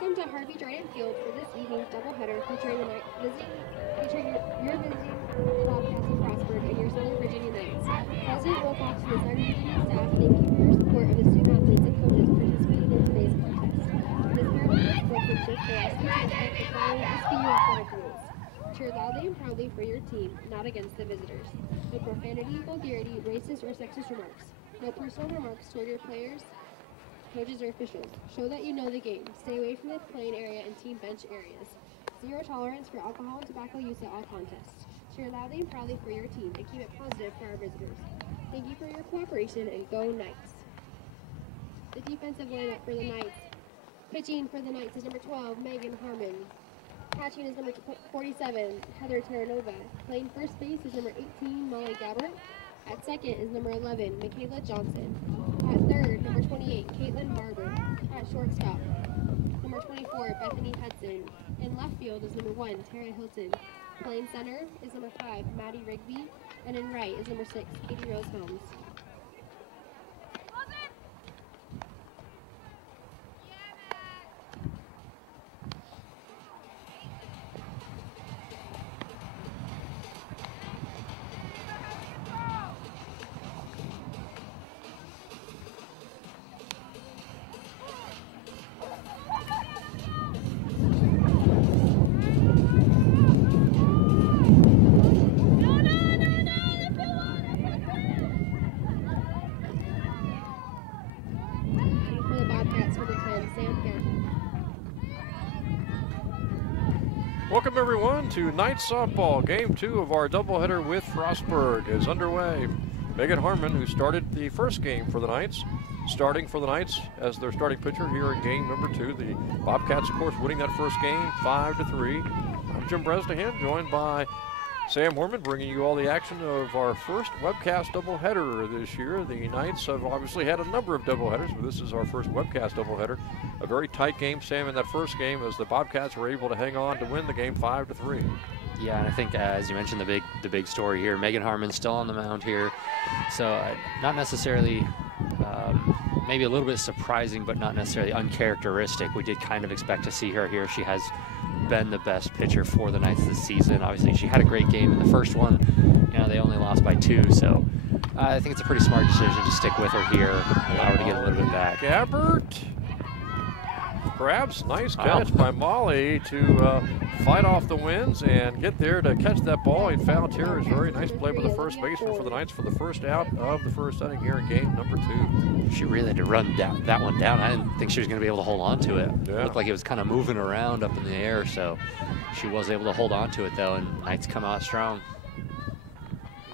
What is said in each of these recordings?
Welcome to Harvey Jordan Field for this evening's doubleheader featuring your visiting Bobcats of Frostburg and your Southern Virginia Knights. President Wilcox and his understanding staff thank you for your support of the student athletes and coaches participating in today's contest. It is paramount sportsmanship for us to respect the following SVU athletic rules. Cheer loudly and proudly for your team, not against the visitors. No profanity, vulgarity, racist, or sexist remarks. No personal remarks toward your players, coaches, or officials. Show that you know the game. Stay away from the playing area and team bench areas. Zero tolerance for alcohol and tobacco use at all contests. Cheer loudly and proudly for your team and keep it positive for our visitors. Thank you for your cooperation and go Knights. The defensive lineup for the Knights. Pitching for the Knights is number 12, Megan Harmon. Catching is number 47, Heather Terranova. Playing first base is number 18, Molly Gabbert. At second is number 11, Michaela Johnson. At third, number 28, Caitlin Barber. At shortstop, number 24, Bethany Hudson. In left field is number 1, Tara Hilton. Playing center is number 5, Maddie Rigby. And in right is number 6, Katie Rose Holmes. Welcome everyone to Knights softball. Game 2 of our doubleheader with Frostburg is underway. Megan Harmon, who started the first game for the Knights, starting for the Knights as their starting pitcher here in game number 2. The Bobcats, of course, winning that first game 5-3. I'm Jim Bresnahan, joined by Sam Horman, bringing you all the action of our first webcast doubleheader this year. The Knights have obviously had a number of doubleheaders, but this is our first webcast doubleheader. A very tight game, Sam, in that first game as the Bobcats were able to hang on to win the game 5-3. Yeah, and I think, as you mentioned, the big story here, Megan Harmon still on the mound here. So not necessarily, maybe a little bit surprising, but not necessarily uncharacteristic. We did kind of expect to see her here. She has been the best pitcher for the Knights this season. Obviously, she had a great game in the first one. You know, they only lost by 2, so I think it's a pretty smart decision to stick with her here, allow her to get a little bit back. Gabbert grabs, nice catch by Molly to fight off the winds and get there to catch that ball. He fouled here. It's a very nice play by the first baseman for the Knights for the first out of the first inning here in game number 2. She really had to run that one down. I didn't think she was going to be able to hold on to it. Yeah. It looked like it was kind of moving around up in the air, so she was able to hold on to it, though, and Knights come out strong.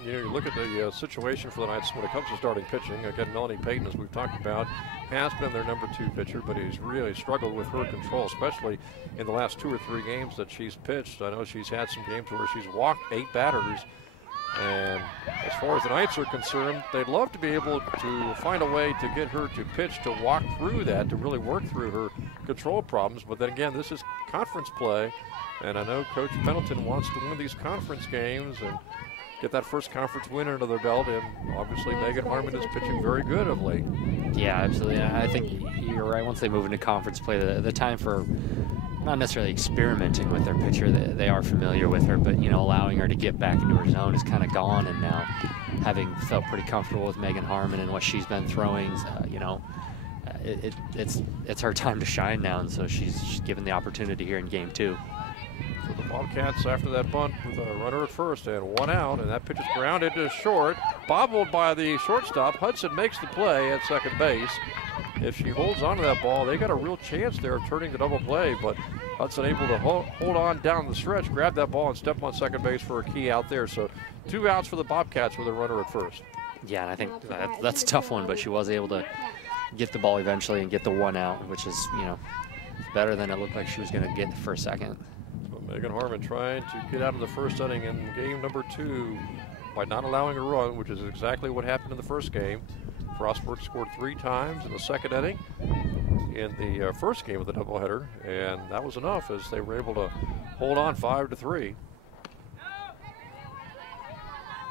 You know, you look at the situation for the Knights when it comes to starting pitching. Again, Melanie Payton, as we've talked about, has been their number 2 pitcher, but he's really struggled with her control, especially in the last 2 or 3 games that she's pitched. I know she's had some games where she's walked 8 batters, and as far as the Knights are concerned, they'd love to be able to find a way to get her to pitch, to walk through that, to really work through her control problems. But then again, this is conference play, and I know Coach Pendleton wants to win these conference games and get that first conference win under their belt, and obviously Megan Harmon is pitching very good of late. Yeah, absolutely. I think you're right. Once they move into conference play, the time for not necessarily experimenting with their pitcher, they are familiar with her, but, you know, allowing her to get back into her zone is kind of gone, and now having felt pretty comfortable with Megan Harmon and what she's been throwing, you know, it's her time to shine now, and so she's given the opportunity here in game 2. So the Bobcats, after that bunt with a runner at first and 1 out, and that pitch is grounded to short, bobbled by the shortstop. Hudson makes the play at second base. If she holds on to that ball, they got a real chance there of turning the double play, but Hudson able to hold on down the stretch, grab that ball, and step on second base for a key out there. So 2 outs for the Bobcats with a runner at first. Yeah, and I think that's a tough one, but she was able to get the ball eventually and get the 1 out, which is, you know, better than it looked like she was going to get for a second. Megan Harmon trying to get out of the first inning in game number 2 by not allowing a run, which is exactly what happened in the first game. Frostburg scored 3 times in the second inning in the first game of the doubleheader, and that was enough as they were able to hold on 5-3.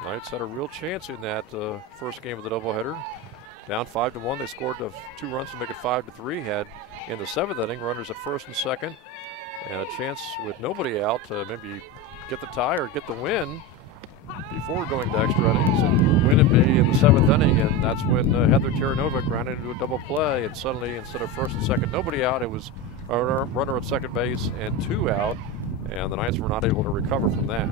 Knights had a real chance in that first game of the doubleheader. Down 5-1, they scored 2 runs to make it 5-3. Had in the 7th inning. Runners at first and second, and a chance with nobody out to maybe get the tie or get the win before going to extra innings, and win it may in the 7th inning, and that's when Heather Terranova grounded into a double play, and suddenly instead of first and second, nobody out, it was a runner at second base and 2 out, and the Knights were not able to recover from that.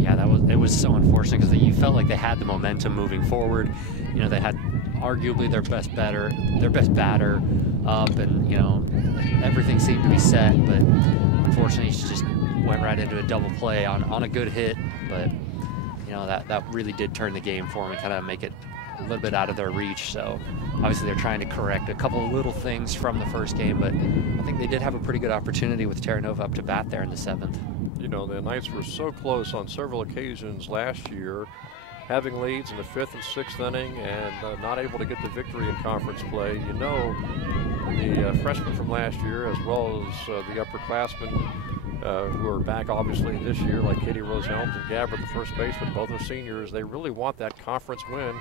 Yeah, it was so unfortunate because you felt like they had the momentum moving forward. You know, they had arguably their best batter up, and you know, everything seemed to be set, but unfortunately she just went right into a double play on a good hit. But you know, that really did turn the game for them and kind of make it a little bit out of their reach. So obviously they're trying to correct a couple of little things from the first game, but I think they did have a pretty good opportunity with Terranova up to bat there in the 7th. You know, the Knights were so close on several occasions last year, having leads in the 5th and 6th inning, and not able to get the victory in conference play. You know, the freshmen from last year, as well as the upperclassmen who are back obviously this year, like Katie Rose Helms and Gabbard, the first baseman, both are seniors. They really want that conference win,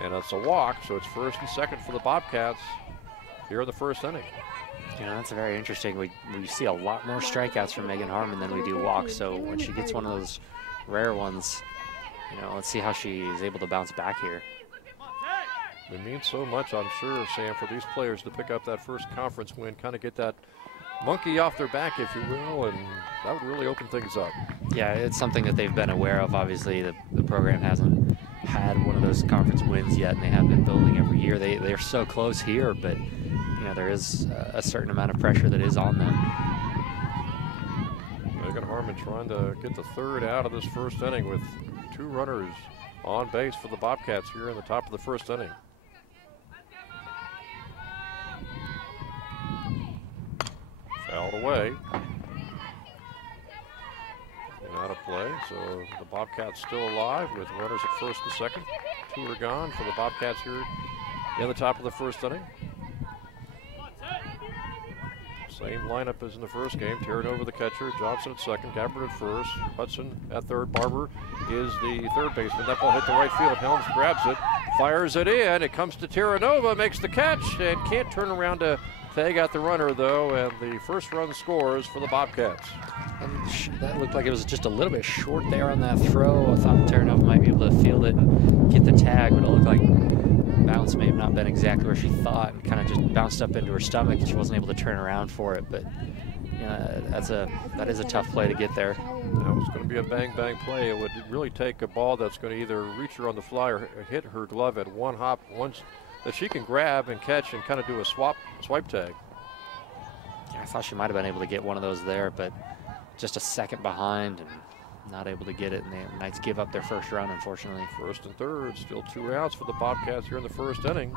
and it's a walk, so it's first and second for the Bobcats here in the 1st inning. You know, that's very interesting. We see a lot more strikeouts from Megan Harmon than we do walks, so when she gets one of those rare ones, you know, let's see how she is able to bounce back here. It means so much, I'm sure, Sam, for these players to pick up that first conference win, kind of get that monkey off their back, if you will, and that would really open things up. Yeah, it's something that they've been aware of. Obviously, the program hasn't had one of those conference wins yet, and they have been building every year. They're so close here, but you know, there is a certain amount of pressure that is on them. Megan Harmon trying to get the 3rd out of this 1st inning with 2 runners on base for the Bobcats here in the top of the 1st inning. Fouled away. And out of play, so the Bobcats still alive with runners at first and second. 2 are gone for the Bobcats here in the top of the 1st inning. Same lineup as in the first game. Terranova the catcher, Johnson at second, Gabbard at first, Hudson at third, Barber is the 3rd baseman. That ball hit the right field. Helms grabs it, fires it in. It comes to Terranova, makes the catch, and can't turn around to tag out the runner, though, and the first run scores for the Bobcats. And that looked like it was just a little bit short there on that throw. I thought Terranova might be able to field it and get the tag, but it looked like bounce may have not been exactly where she thought, and kind of just bounced up into her stomach, and she wasn't able to turn around for it. But you know, that is a tough play to get there. That was going to be a bang-bang play. It would really take a ball that's going to either reach her on the fly or hit her glove at one hop, once that she can grab and catch and kind of do a swipe tag. Yeah, I thought she might have been able to get one of those there, but just a second behind and not able to get it, and the Knights give up their first run, unfortunately. 1st and 3rd, still 2 outs for the Bobcats here in the 1st inning.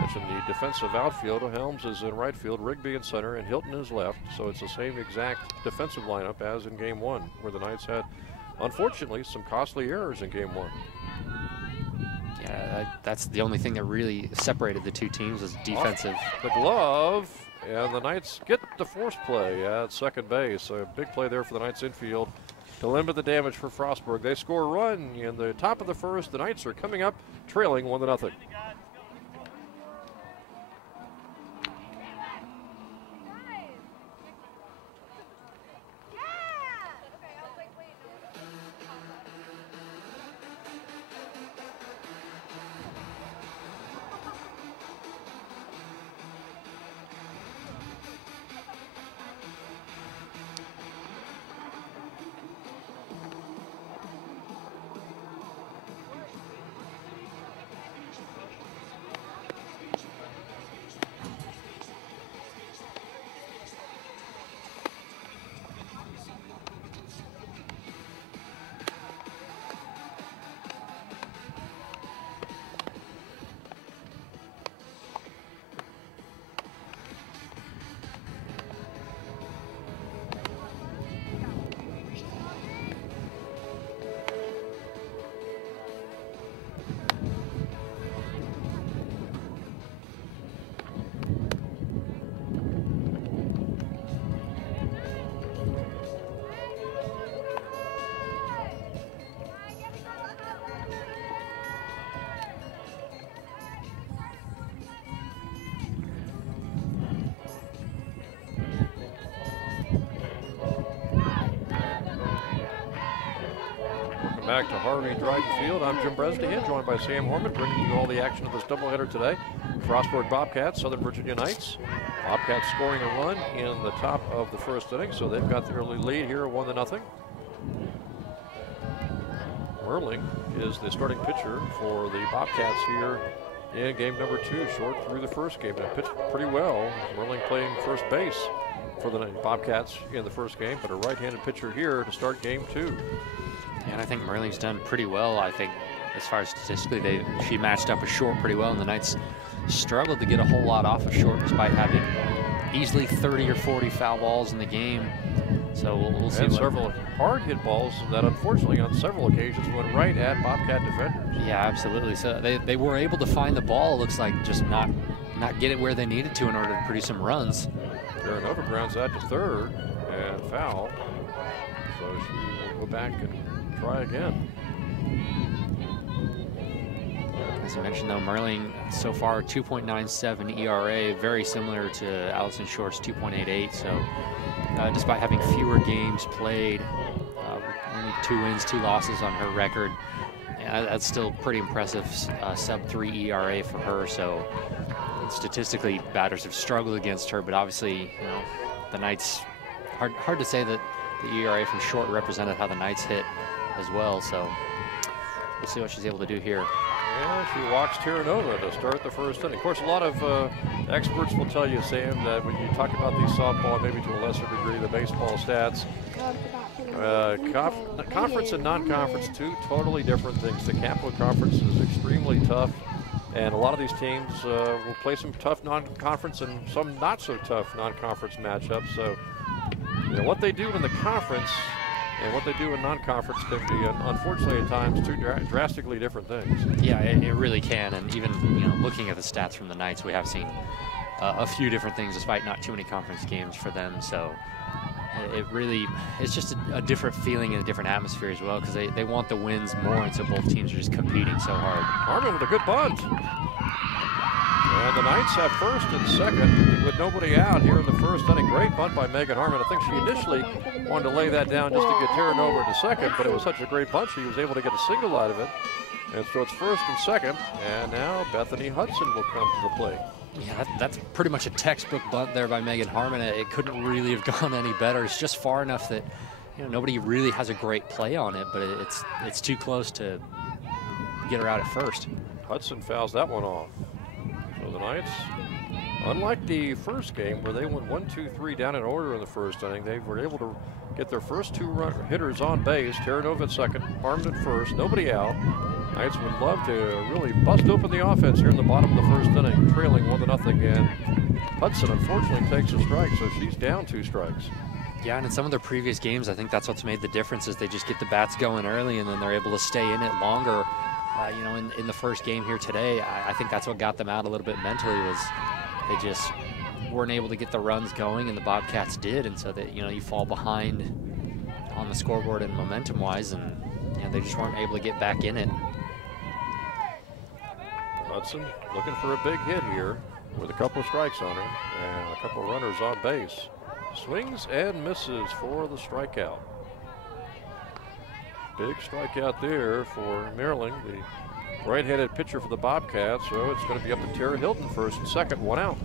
Mentioned the defensive outfield. Helms is in right field, Rigby in center, and Hilton is left. So it's the same exact defensive lineup as in Game 1, where the Knights had, unfortunately, some costly errors in Game 1. Yeah, that's the only thing that really separated the 2 teams was defensive. Off the glove, and the Knights get the force play at second base. A big play there for the Knights infield to limit the damage for Frostburg. They score a run in the top of the 1st. The Knights are coming up trailing 1-0. back to Harvey Dryden Field. I'm Jim Bresnahan, joined by Sam Horman, bringing you all the action of this doubleheader today. Frostburg Bobcats, Southern Virginia Knights. Bobcats scoring a run in the top of the first inning, so they've got the early lead here, 1-0. Merling is the starting pitcher for the Bobcats here in game number 2, short through the first game. They pitched pretty well. Merling playing first base for the Bobcats in the first game, but a right-handed pitcher here to start game 2. And I think Merling's done pretty well. I think as far as statistically, she matched up a short pretty well, and the Knights struggled to get a whole lot off of short despite having easily 30 or 40 foul balls in the game. So we'll see. And several hard hit balls that unfortunately on several occasions went right at Bobcat defenders. Yeah, absolutely. So they were able to find the ball, it looks like, just not get it where they needed to in order to produce some runs. Terranova grounds out to third and foul. So she will go back and try again. As I mentioned, though, Merling so far 2.97 ERA, very similar to Allison Short's 2.88. So despite having fewer games played, only 2 wins, 2 losses on her record, that's still pretty impressive. Sub-3 ERA for her. So statistically, batters have struggled against her, but obviously, the Knights, hard to say that the ERA from short represented how the Knights hit as well. So we'll see what she's able to do here. Yeah, she walks Terranova to start the first inning. Of course, a lot of experts will tell you, Sam, that when you talk about the softball, maybe to a lesser degree, the baseball stats, conference and non-conference, 2 totally different things. The Capital Conference is extremely tough, and a lot of these teams will play some tough non-conference and some not so tough non-conference matchups. So, what they do in the conference and what they do in non-conference can be, unfortunately, at times, 2 drastically different things. Yeah, it really can. And even, looking at the stats from the Knights, we have seen a few different things, despite not too many conference games for them. So it's just a different feeling and a different atmosphere as well, because they want the wins more, and so both teams are just competing so hard. Harmon with a good bunt. And the Knights have first and second with nobody out here in the first inning. Great bunt by Megan Harmon. I think she initially wanted to lay that down just to get Terranova to second, but it was such a great bunt, she was able to get a single out of it. And so it's first and second, and now Bethany Hudson will come to the plate. Yeah, that's pretty much a textbook bunt there by Megan Harmon. It couldn't really have gone any better. It's just far enough that nobody really has a great play on it, but it's too close to get her out at first. Hudson fouls that one off. So the Knights, unlike the first game where they went 1-2-3 down in order in the first inning, they were able to get their first 2 hitters on base. Terranova at second, Harmon at first, nobody out. Knights would love to really bust open the offense here in the bottom of the first inning, trailing 1-0, and Hudson unfortunately takes a strike, so she's down 2 strikes. Yeah, and in some of their previous games, I think that's what's made the difference, is they just get the bats going early and then they're able to stay in it longer. In the first game here today, I think that's what got them out a little bit mentally, was they just weren't able to get the runs going, and the Bobcats did, and so that you fall behind on the scoreboard and momentum-wise, and they just weren't able to get back in it. Hudson looking for a big hit here with a couple of strikes on her and a couple of runners on base. Swings and misses for the strikeout. Big strikeout there for Merling, the right-handed pitcher for the Bobcats. So it's going to be up to Tara Hilton first and second, 1 out.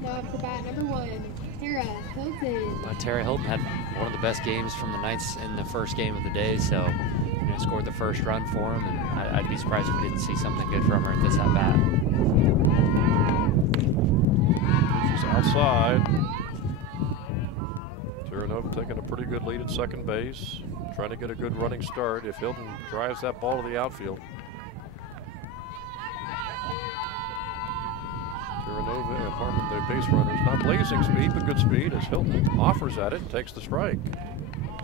Now for bat number 1, Tara Hilton. Tara Hilton had one of the best games from the Knights in the first game of the day, so scored the first run for him, and I'd be surprised if we didn't see something good from her at this at-bat. She's outside. Terranova taking a pretty good lead at second base, trying to get a good running start if Hilton drives that ball to the outfield. Terranova and Harmon, the base runners, not blazing speed, but good speed as Hilton offers at it and takes the strike.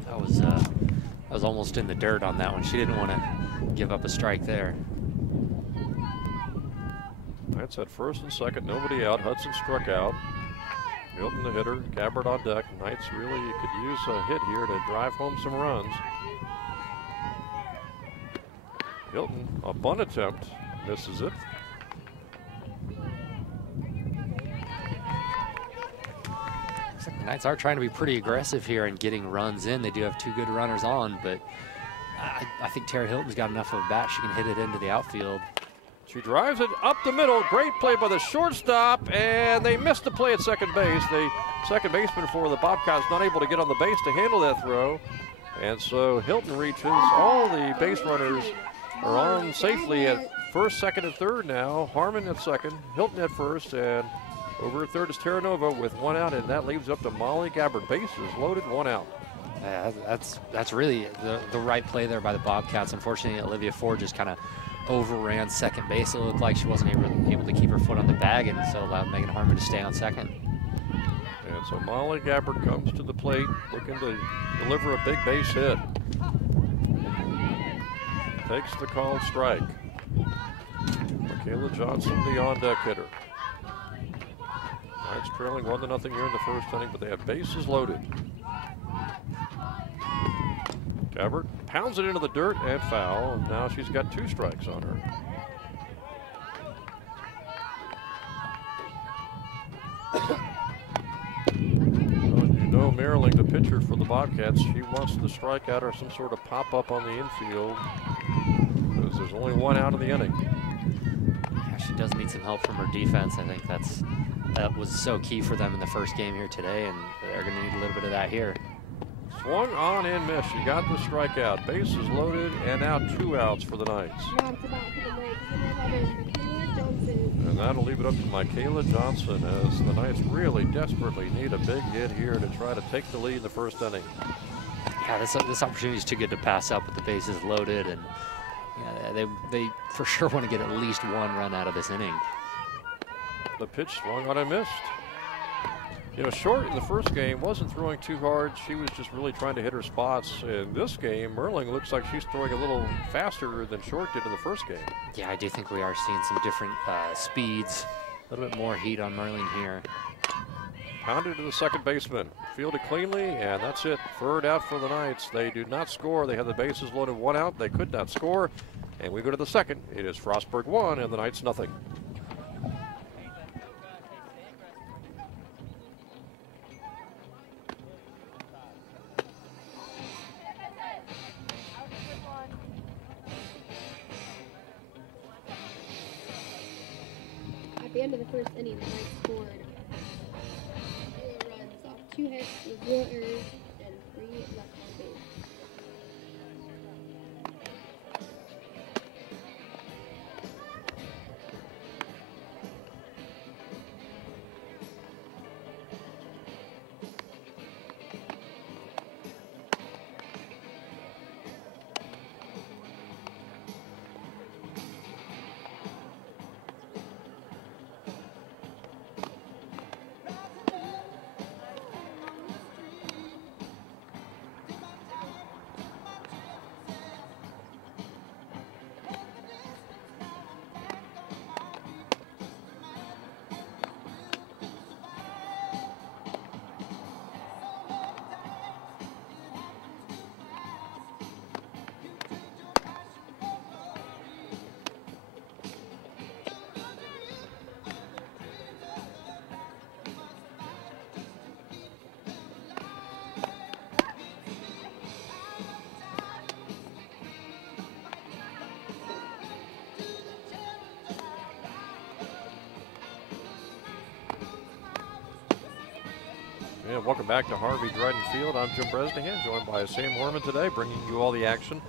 That was almost in the dirt on that one. She didn't want to give up a strike there. That's at first and second, nobody out. Hudson struck out. Hilton the hitter, Gabbard on deck. Knights really could use a hit here to drive home some runs. Hilton, a bunt attempt, misses it. The Knights are trying to be pretty aggressive here and getting runs in. They do have 2 good runners on, but I think Tara Hilton's got enough of a bat. She can hit it into the outfield. She drives it up the middle. Great play by the shortstop, and they missed the play at second base. The second baseman for the Bobcats not able to get on the base to handle that throw. And so Hilton reaches. All the base runners are on safely at first, second, and third now. Harmon at second, Hilton at first, and over at third is Terranova with one out, and that leaves up to Molly Gabbard. Bases loaded, one out. That's really the right play there by the Bobcats. Unfortunately, Olivia Ford just kind of overran second base. It looked like she wasn't able to keep her foot on the bag, and so allowed Megan Harmon to stay on second. And so Molly Gabbard comes to the plate looking to deliver a big base hit. Takes the called strike. Michaela Johnson, the on-deck hitter. Knights trailing 1-0 here in the first inning, but they have bases loaded. Gabbard pounds it into the dirt and foul, and now she's got 2 strikes on her. Well, you know Marilyn, the pitcher for the Bobcats, she wants the strikeout or some sort of pop-up on the infield because there's only 1 out of the inning. Yeah, she does need some help from her defense. I think that was so key for them in the first game here today, and they're going to need a little bit of that here. Swung on and missed. She got the strikeout. Bases loaded, and now 2 outs for the Knights. And that'll leave it up to Michaela Johnson as the Knights really desperately need a big hit here to try to take the lead in the first inning. Yeah, this opportunity is too good to pass up with the bases loaded, and yeah, they for sure want to get at least 1 run out of this inning. The pitch swung on and missed. You know, Short in the first game wasn't throwing too hard. She was just really trying to hit her spots. In this game, Merling looks like she's throwing a little faster than Short did in the first game. Yeah, I do think we are seeing some different speeds. A little bit more heat on Merling here. Pounded to the second baseman. Fielded cleanly, and that's it. Third out for the Knights. They do not score. They have the bases loaded, 1 out. They could not score. And we go to the second. It is Frostburg 1 and the Knights nothing. At the end of the first inning, the Knights scored 0 runs off 2 hits with 0 errors and 3 left on base. Yeah, welcome back to Harvey Dryden Field. I'm Jim Bresnahan, joined by Sam Horman today, bringing you all the action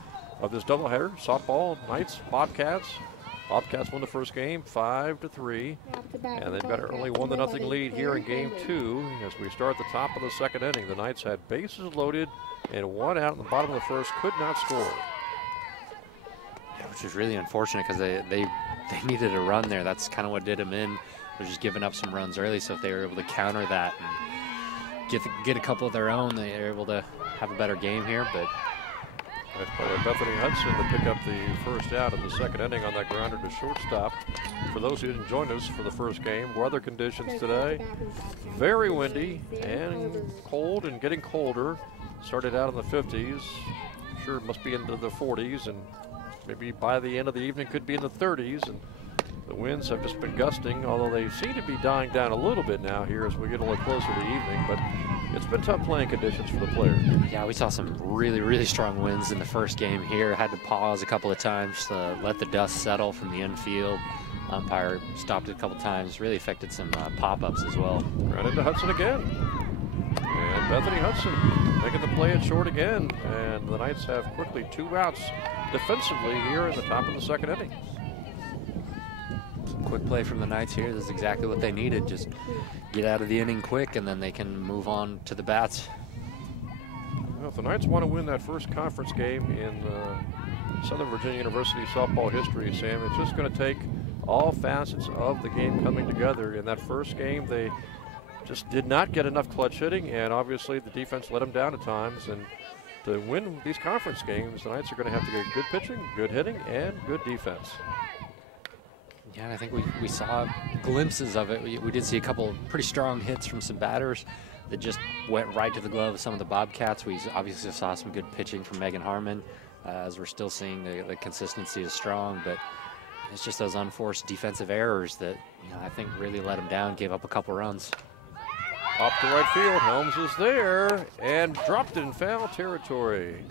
of this doubleheader. Softball, Knights, Bobcats. Bobcats won the first game 5-3, and they've got an early 1-0 lead here in game 2 as we start the top of the second inning. The Knights had bases loaded and 1 out in the bottom of the first, could not score. Yeah, which is really unfortunate because they needed a run there. That's kind of what did them in. They're just giving up some runs early, so if they were able to counter that and get a couple of their own, they're able to have a better game here. But nice play by Bethany Hudson to pick up the first out in the second inning on that grounder to shortstop. For those who didn't join us for the first game, weather conditions today, very windy and cold and getting colder. Started out in the 50s, sure it must be into the 40s, and maybe by the end of the evening could be in the 30s. And the winds have just been gusting, although they seem to be dying down a little bit now here as we get a little closer to evening. But it's been tough playing conditions for the players. Yeah, we saw some really, really strong winds in the first game here. Had to pause a couple of times to let the dust settle from the infield. Umpire stopped it a couple times. Really affected some pop-ups as well. Right into Hudson again. And Bethany Hudson making the play at short again. And the Knights have quickly 2 outs defensively here in the top of the second inning. Quick play from the Knights here. This is exactly what they needed. Just get out of the inning quick, and then they can move on to the bats. Well, if the Knights want to win that first conference game in Southern Virginia University softball history, Sam, it's just going to take all facets of the game coming together. In that first game, they just did not get enough clutch hitting, and obviously the defense let them down at times. And to win these conference games, the Knights are going to have to get good pitching, good hitting, and good defense. Yeah, and I think we saw glimpses of it. We did see a couple pretty strong hits from some batters that just went right to the glove of some of the Bobcats. We obviously saw some good pitching from Megan Harmon, as we're still seeing the consistency is strong, but it's just those unforced defensive errors that, I think really let them down, gave up a couple runs. Up to right field, Helms is there and dropped it in foul territory.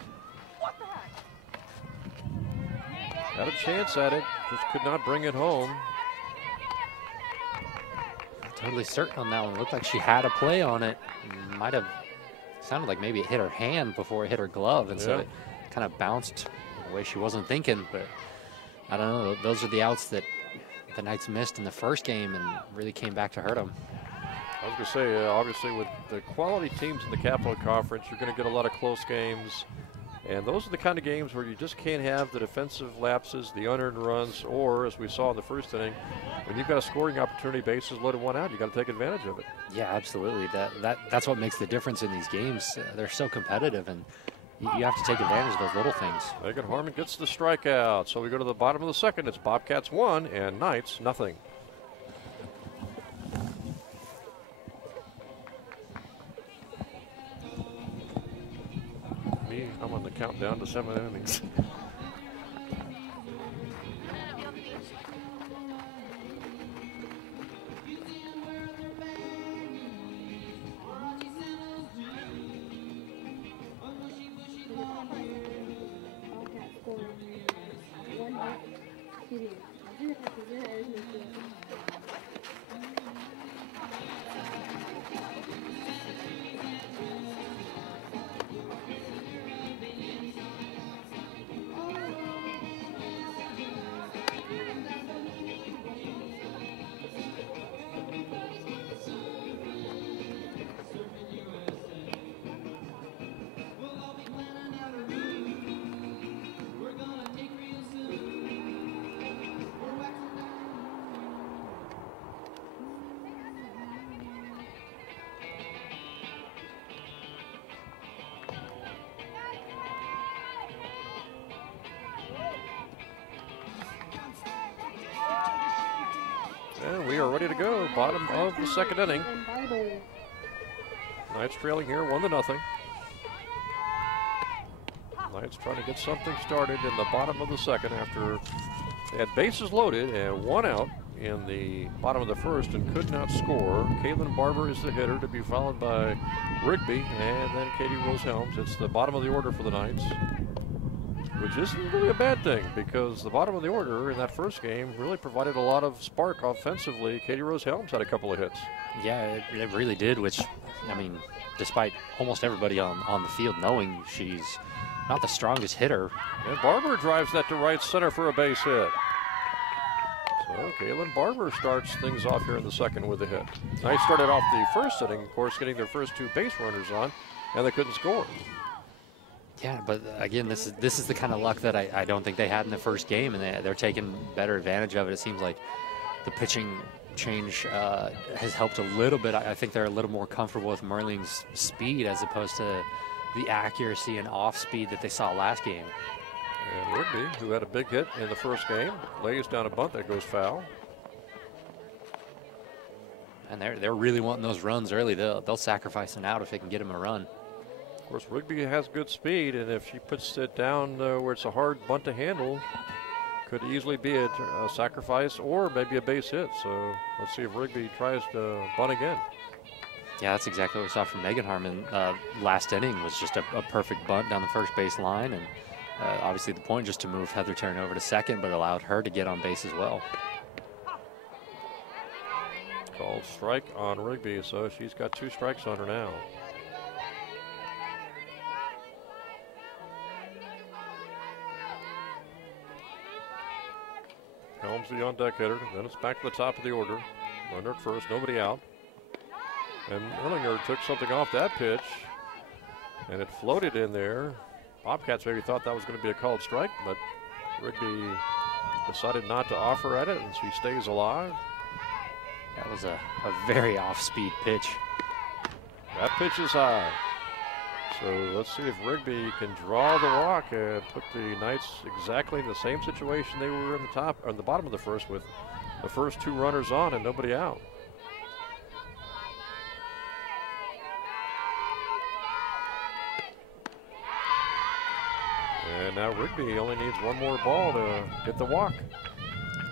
Had a chance at it, just could not bring it home. Totally certain on that one. Looked like she had a play on it. Might have sounded like maybe it hit her hand before it hit her glove, and so it kind of bounced in a way she wasn't thinking. But I don't know. Those are the outs that the Knights missed in the first game and really came back to hurt them. I was going to say, obviously, with the quality teams in the Capital Conference, you're going to get a lot of close games. And those are the kind of games where you just can't have the defensive lapses, the unearned runs, or, as we saw in the first inning, when you've got a scoring opportunity, bases loaded, 1 out, you got to take advantage of it. Yeah, absolutely. That's what makes the difference in these games. They're so competitive, and you have to take advantage of those little things. Megan Harmon gets the strikeout. So we go to the bottom of the second. It's Bobcats 1 and Knights nothing. I'm on the countdown to 7 innings. And we are ready to go. Bottom of the second inning. Knights trailing here 1-0. Knights trying to get something started in the bottom of the second after they had bases loaded and 1 out in the bottom of the first and could not score. Caitlin Barber is the hitter, to be followed by Rigby and then Katie Rose Helms. It's the bottom of the order for the Knights, which isn't really a bad thing because the bottom of the order in that first game really provided a lot of spark offensively. Katie Rose Helms had a couple of hits. Yeah, it really did, which, I mean, despite almost everybody on the field knowing she's not the strongest hitter. And Barber drives that to right center for a base hit. So Kaylin Barber starts things off here in the second with a hit. Knights started off the first inning, of course, getting their first 2 base runners on, and they couldn't score. Yeah, but again, this is the kind of luck that I don't think they had in the first game, and they're taking better advantage of it. It seems like the pitching change has helped a little bit. I think they're a little more comfortable with Merling's speed as opposed to the accuracy and off speed that they saw last game. And Rigby, who had a big hit in the first game, lays down a bunt that goes foul. And they're really wanting those runs early. They'll sacrifice an out if they can get him a run. Of course, Rigby has good speed, and if she puts it down where it's a hard bunt to handle, could easily be a sacrifice or maybe a base hit. So let's see if Rigby tries to bunt again. Yeah, that's exactly what we saw from Megan Harmon. Last inning was just a perfect bunt down the first base line, and obviously the point just to move Heather Tarrant over to second, but allowed her to get on base as well. Called strike on Rigby, so she's got 2 strikes on her now. Helms the on-deck hitter. Then it's back to the top of the order. Runner at first, nobody out. And Erlinger took something off that pitch, and it floated in there. Bobcats maybe thought that was going to be a called strike, but Rigby decided not to offer at it, and she stays alive. That was a very off-speed pitch. That pitch is high. So let's see if Rigby can draw the walk and put the Knights exactly in the same situation they were in the top or in the bottom of the first, with the first 2 runners on and nobody out. And now Rigby only needs 1 more ball to get the walk.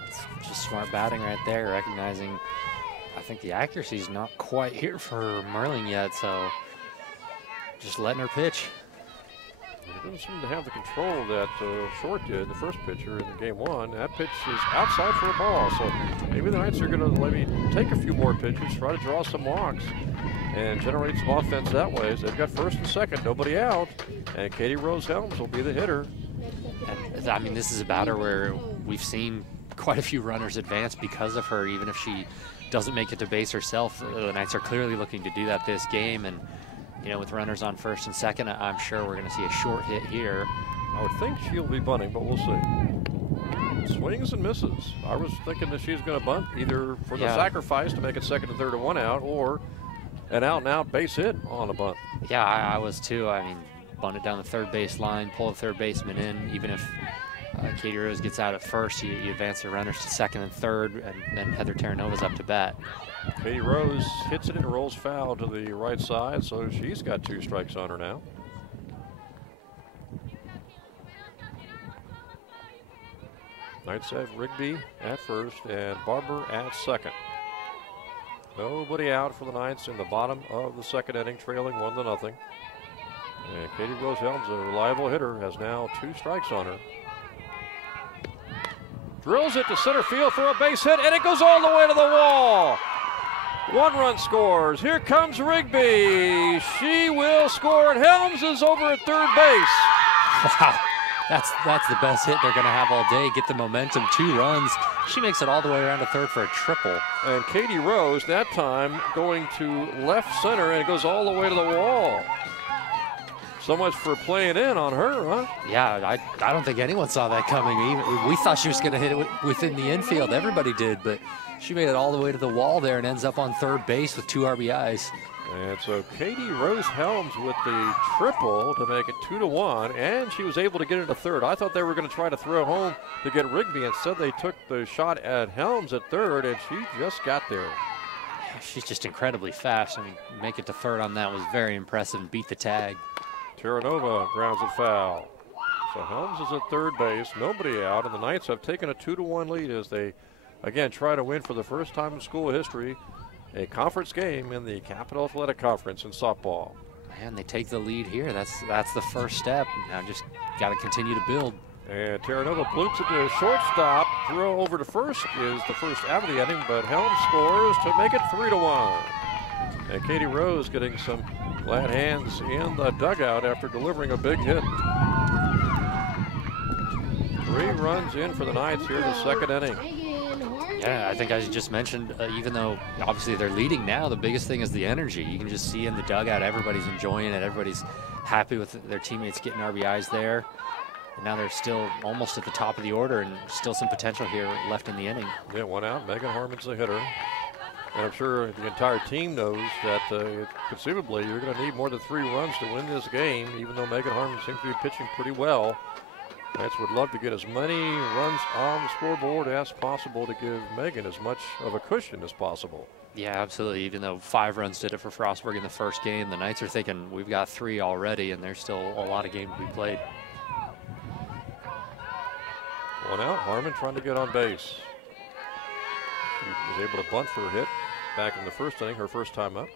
It's just smart batting right there, recognizing I think the accuracy is not quite here for Merling yet, so just letting her pitch. It doesn't seem to have the control that Short did, the first pitcher in game 1. That pitch is outside for a ball, so maybe the Knights are going to maybe take a few more pitches, try to draw some walks, and generate some offense that way. So they've got first and second, nobody out, and Katie Rose Helms will be the hitter. And, I mean, this is a batter where we've seen quite a few runners advance because of her, even if she doesn't make it to base herself. The Knights are clearly looking to do that this game, and you know, with runners on first and second, I'm sure we're going to see a short hit here. I would think she'll be bunting, but we'll see. Swings and misses. I was thinking that she's going to bunt either for the sacrifice to make it second and third and 1 out, or an out-and-out base hit on a bunt. Yeah, I was too. I mean, bunt it down the third base line, pull the third baseman in. Even if Katie Rose gets out at first, you advance the runners to second and third, and then Heather Terranova's up to bat. Katie Rose hits it and rolls foul to the right side, so she's got 2 strikes on her now. Knights have Rigby at first and Barber at second. Nobody out for the Knights in the bottom of the second inning, trailing 1-0. And Katie Rose Helms, a reliable hitter, has now 2 strikes on her. Drills it to center field for a base hit, and it goes all the way to the wall. 1 run scores. Here comes Rigby. She will score, and Helms is over at third base. Wow, that's the best hit they're going to have all day. Get the momentum, 2 runs. She makes it all the way around to third for a triple. And Katie Rose, that time, going to left center, and it goes all the way to the wall. So much for playing in on her, huh? Yeah, I don't think anyone saw that coming. We thought she was going to hit it within the infield. Everybody did, but she made it all the way to the wall there and ends up on third base with 2 RBIs. And so Katie Rose Helms with the triple to make it 2-1, and she was able to get into third. I thought they were going to try to throw home to get Rigby. Instead, they took the shot at Helms at third, and she just got there. She's just incredibly fast. I mean, make it to third on that was very impressive and beat the tag. Terranova grounds it foul. So Helms is at third base, nobody out, and the Knights have taken a 2-1 lead as they, again, try to win for the first time in school history a conference game in the Capital Athletic Conference in softball. Man, they take the lead here. That's the first step. Now just got to continue to build. And Terranova bloops it to shortstop. Throw over to first is the first out of the inning, but Helms scores to make it 3-1. And Katie Rose getting some glad hands in the dugout after delivering a big hit. 3 runs in for the Knights here in the second inning. Yeah, I think I just mentioned, even though obviously they're leading now, the biggest thing is the energy. You can just see in the dugout, everybody's enjoying it. Everybody's happy with their teammates getting RBIs there. And now they're still almost at the top of the order and still some potential here left in the inning. Yeah, 1 out. Megan Harmon's the hitter. And I'm sure the entire team knows that conceivably you're going to need more than 3 runs to win this game, even though Megan Harmon seems to be pitching pretty well. Knights would love to get as many runs on the scoreboard as possible to give Megan as much of a cushion as possible. Yeah, absolutely. Even though 5 runs did it for Frostburg in the first game, the Knights are thinking we've got 3 already, and there's still a lot of games to be played. 1 out. Harmon trying to get on base. She was able to bunt for a hit back in the first inning, her first time up.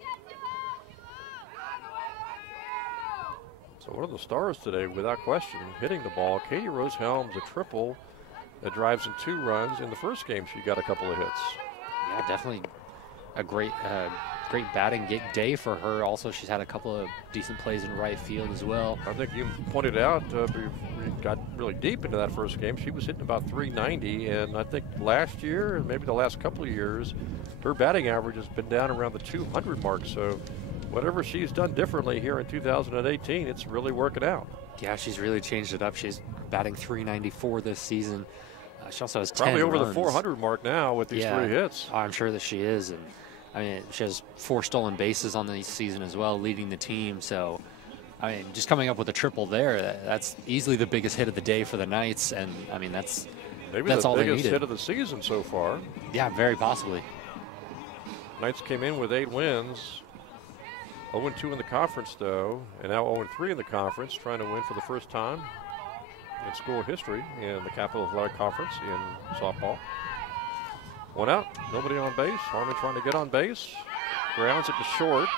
So one of the stars today, without question, hitting the ball. Katie Rose Helms, a triple that drives in 2 runs. In the first game, she got a couple of hits. Yeah, definitely a great batting day for her. Also, she's had a couple of decent plays in right field as well. I think you pointed out, we got really deep into that first game. She was hitting about 390, and I think last year, and maybe the last couple of years, her batting average has been down around the 200 mark. So whatever she's done differently here in 2018, it's really working out. Yeah, she's really changed it up. She's batting 394 this season. She also has probably 10 over runs. The 400 mark now with these 3 hits. I'm sure that she is. And I mean, she has 4 stolen bases on the season as well, leading the team. So, I mean, just coming up with a triple there, that's easily the biggest hit of the day for the Knights. And, I mean, that's maybe all they needed. The biggest hit of the season so far. Yeah, very possibly. Knights came in with 8 wins. 0-2 in the conference, though, and now 0-3 in the conference, trying to win for the first time in school history in the Capital Athletic Conference in softball. 1 out, nobody on base. Harmon trying to get on base. Grounds it to short.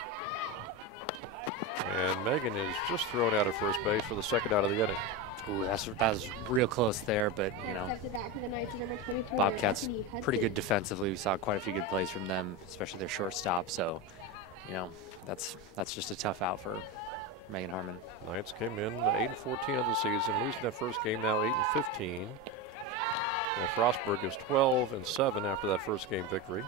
And Megan is just thrown out at first base for the 2nd out of the inning. Ooh, that was real close there, but, you know, Bobcats pretty good defensively. We saw quite a few good plays from them, especially their shortstop. So, you know, that's just a tough out for Megan Harmon. Knights came in 8-14 of the season, losing that first game, now 8-15. And Frostburg is 12-7 after that first game victory.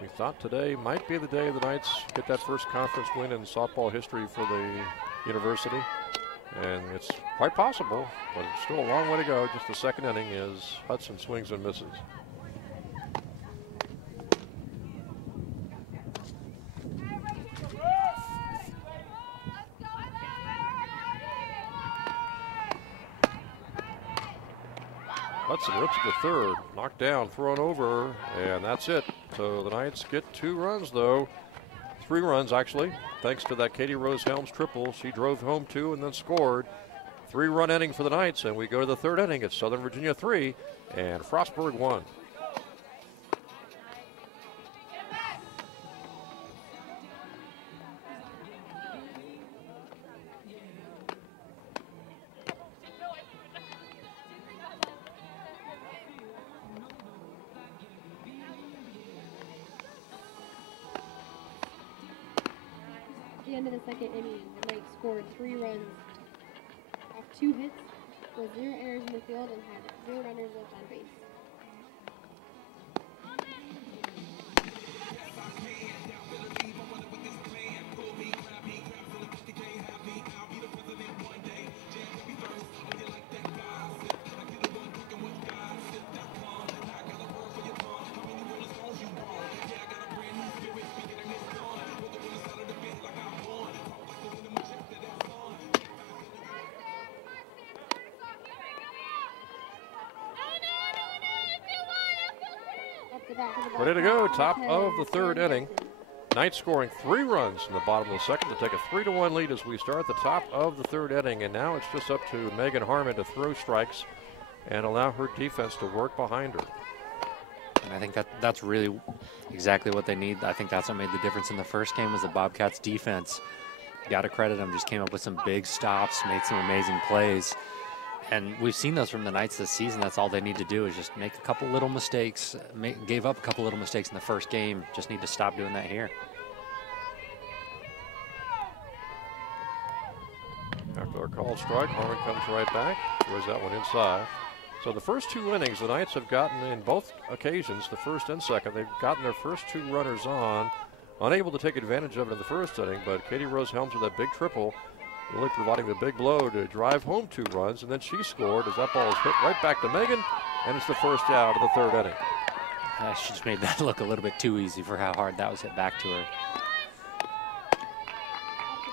We thought today might be the day the Knights get that first conference win in softball history for the university. And it's quite possible, but it's still a long way to go. Just the 2nd inning is Hudson swings and misses. Hudson rips it to 3rd, knocked down, thrown over, and that's it. So the Knights get 2 runs, though. 3 runs, actually, thanks to that Katie Rose Helms triple. She drove home 2 and then scored. 3-run inning for the Knights, and we go to the 3rd inning. It's Southern Virginia 3 and Frostburg 1. At the end of the 2nd inning, the Knights scored 3 runs off 2 hits with 0 errors in the field and had 0 runners left on base. Ready to go, top of the 3rd inning. Knights scoring 3 runs in the bottom of the 2nd to take a 3-1 lead as we start the top of the 3rd inning. And now it's just up to Megan Harmon to throw strikes and allow her defense to work behind her. And I think that's really exactly what they need. I think that's what made the difference in the first game was the Bobcats defense. Got to credit them, just came up with some big stops, made some amazing plays. And we've seen those from the Knights this season. That's all they need to do is just make a couple little mistakes. Gave up a couple little mistakes in the first game. Just need to stop doing that here. After a called strike, Harmon comes right back, throws that one inside. So the first 2 innings, the Knights have gotten in both occasions, the 1st and 2nd, they've gotten their first 2 runners on. Unable to take advantage of it in the 1st inning, but Katie Rose Helms with that big triple really providing the big blow to drive home 2 runs, and then she scored as that ball is hit right back to Megan, and it's the 1st out of the 3rd inning. She just made that look a little bit too easy for how hard that was hit back to her.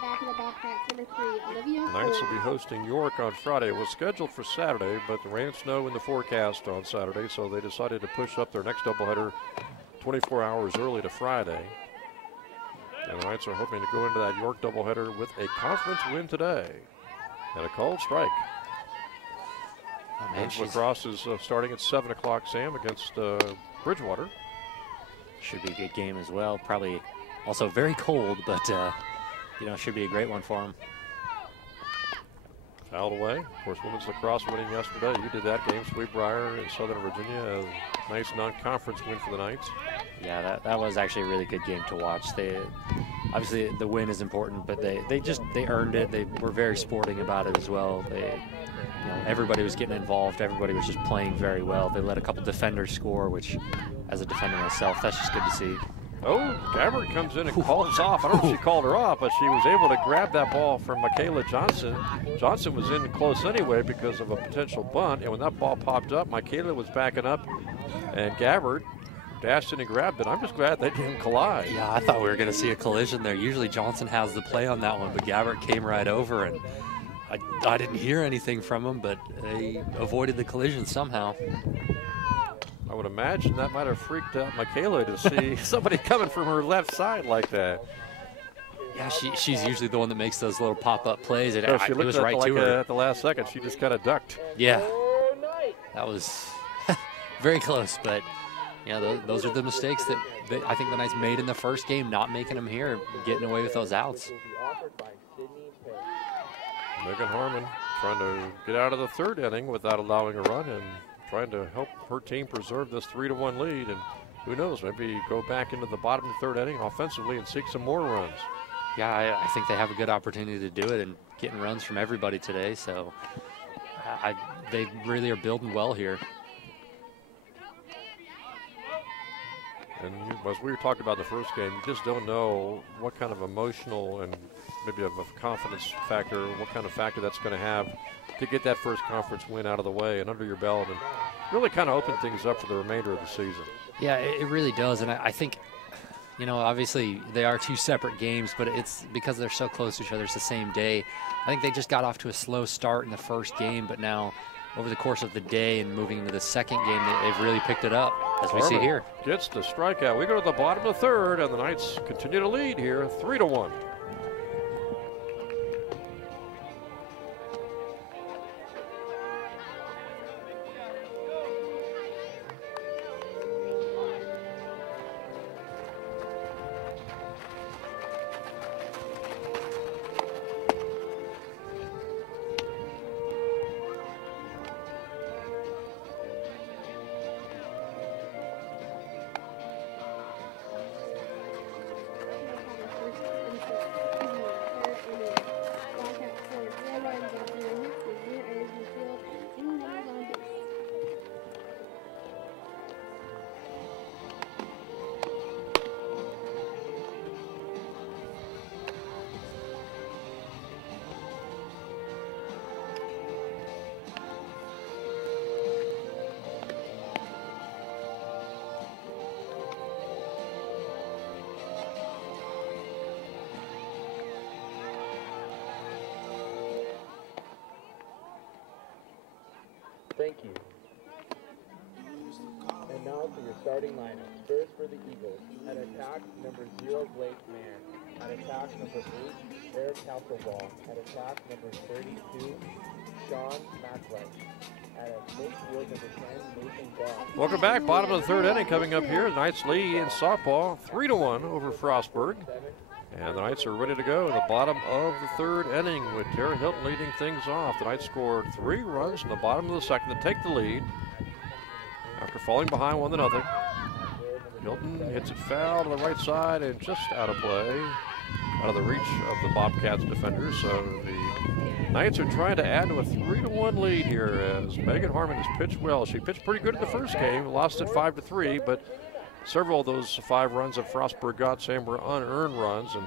Back of the Bobcats, number 3, Olivia. Knights will be hosting York on Friday. It was scheduled for Saturday, but the rain and snow in the forecast on Saturday, so they decided to push up their next doubleheader 24 hours early to Friday. And the Knights are hoping to go into that York doubleheader with a conference win today. And a called strike. Men's lacrosse is starting at 7 o'clock, Sam, against Bridgewater. Should be a good game as well. Probably Also very cold, but you know, should be a great one for him. Fouled away. Of course, women's lacrosse winning yesterday. You did that game, Sweetbriar in Southern Virginia. A nice non-conference win for the Knights. Yeah, that was actually a really good game to watch. They obviously the win is important, but they earned it. They were very sporting about it as well. You know, everybody was getting involved. Everybody was just playing very well. They let a couple defenders score, which, as a defender myself, that's just good to see. Oh, Gabbard comes in and calls off. I don't know if she called her off, but she was able to grab that ball from Michaela Johnson. Johnson was in close anyway because of a potential bunt, and when that ball popped up, Michaela was backing up, and Gabbard dashed in and grabbed it. I'm just glad they didn't collide. Yeah, I thought we were going to see a collision there. Usually Johnson has the play on that one, but Gabbard came right over, and I didn't hear anything from him, but they avoided the collision somehow. I would imagine that might have freaked out Michaela to see somebody coming from her left side like that. Yeah, she's usually the one that makes those little pop-up plays. So she looked right to her at the last second. She just kind of ducked. Yeah, that was very close, but you know, those are the mistakes that I think the Knights made in the first game, not making them here, getting away with those outs. Megan Harmon trying to get out of the third inning without allowing a run and trying to help her team preserve this 3-1 lead. And who knows, maybe go back into the bottom of the third inning offensively and seek some more runs. Yeah, I think they have a good opportunity to do it and getting runs from everybody today. So they really are building well here. And as we were talking about the first game, you just don't know what kind of emotional and maybe of a confidence factor, what kind of factor that's going to have to get that first conference win out of the way and under your belt and really kind of open things up for the remainder of the season. Yeah, it really does. And I think, you know, obviously they are two separate games, but it's because they're so close to each other, it's the same day. I think they just got off to a slow start in the first game, but now over the course of the day and moving into the second game, they've really picked it up, as we see here. Gets the strikeout. We go to the bottom of the third, and the Knights continue to lead here, 3-1. Thank you. And now for your starting lineup. First for the Eagles. At attack, number 0, Blake Mann. At attack, number 8, Eric Hasselbaum. At attack, number 32, Sean Macklett. At midfield, number 10, Nathan Goff. Welcome back. Bottom of the third inning coming up here. Knights lead in softball, 3-1 over Frostburg. And the Knights are ready to go in the bottom of the third inning with Tara Hilton leading things off. The Knights scored 3 runs in the bottom of the second to take the lead after falling behind 1-0. Hilton hits it foul to the right side and just out of play, out of the reach of the Bobcats defenders. So the Knights are trying to add to a 3-1 lead here as Megan Harmon has pitched well. She pitched pretty good in the first game, lost it 5-3, but several of those 5 runs that Frostburg got, Sam, were unearned runs, and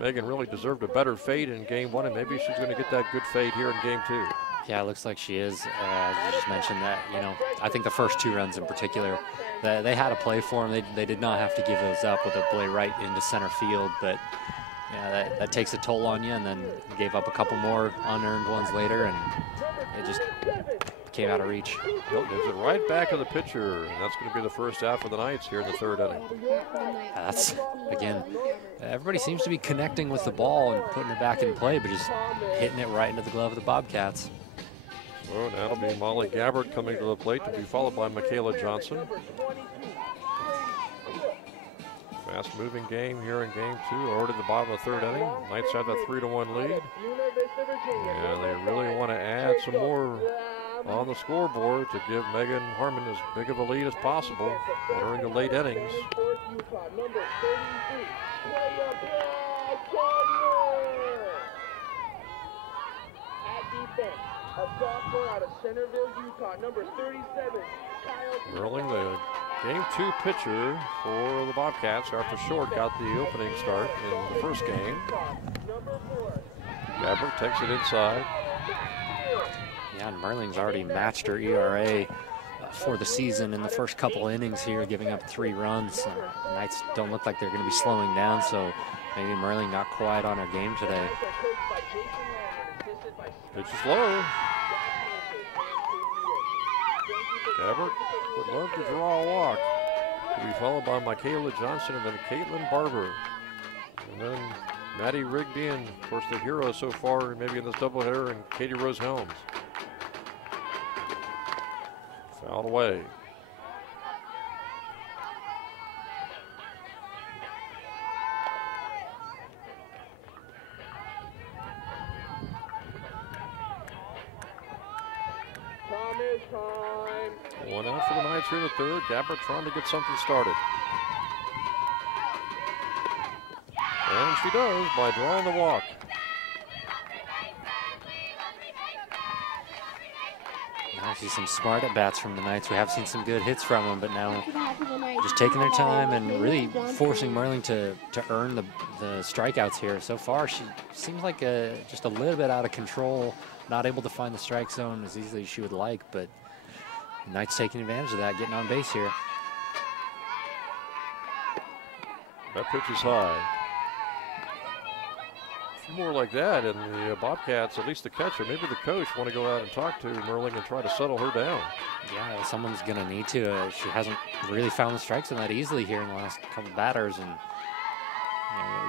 Megan really deserved a better fate in game 1, and maybe she's going to get that good fate here in game 2. Yeah, it looks like she is. As you just mentioned that, you know, I think the first 2 runs in particular, they had a play for them. They did not have to give those up with a play right into center field, but yeah, that takes a toll on you, and then gave up a couple more unearned ones later, and it just came out of reach. Hilton gives it right back to the pitcher, and that's going to be the first out for the Knights here in the third inning. That's, again, everybody seems to be connecting with the ball and putting it back in play, but just hitting it right into the glove of the Bobcats. Well, that'll be Molly Gabbard coming to the plate to be followed by Michaela Johnson. Fast-moving game here in game 2. Already at the bottom of the 3rd inning. Knights have that 3-1 lead. And they really want to add some more on the scoreboard to give Megan Harmon as big of a lead as possible during the late innings. A sophomore out of Centerville, Utah, number 37. Merling, the game 2 pitcher for the Bobcats after Short got the opening start in the first game. Gabbert takes it inside. Yeah, and Merling's already matched her ERA for the season in the first couple innings here, giving up 3 runs. The Knights don't look like they're going to be slowing down, so maybe Merling not quite on her game today. Pitch is low. Gabbert would love to draw a walk. To be followed by Michaela Johnson and then Caitlin Barber. And then Maddie Rigby and, of course, the hero so far, maybe in this doubleheader, and Katie Rose Helms. Fouled away. One out for the Knights here in the 3rd. Gabbert trying to get something started. And she does by drawing the walk. Now I see some smart at-bats from the Knights. We have seen some good hits from them, but now just taking their time and really forcing Merling to earn the strikeouts here. So far, she seems like just a little bit out of control, not able to find the strike zone as easily as she would like, but the Knights taking advantage of that, getting on base here. That pitch is high. A few more like that, and the Bobcats, at least the catcher, maybe the coach, want to go out and talk to Merling and try to settle her down. Yeah, someone's going to need to. She hasn't really found the strike zone that easily here in the last couple batters, and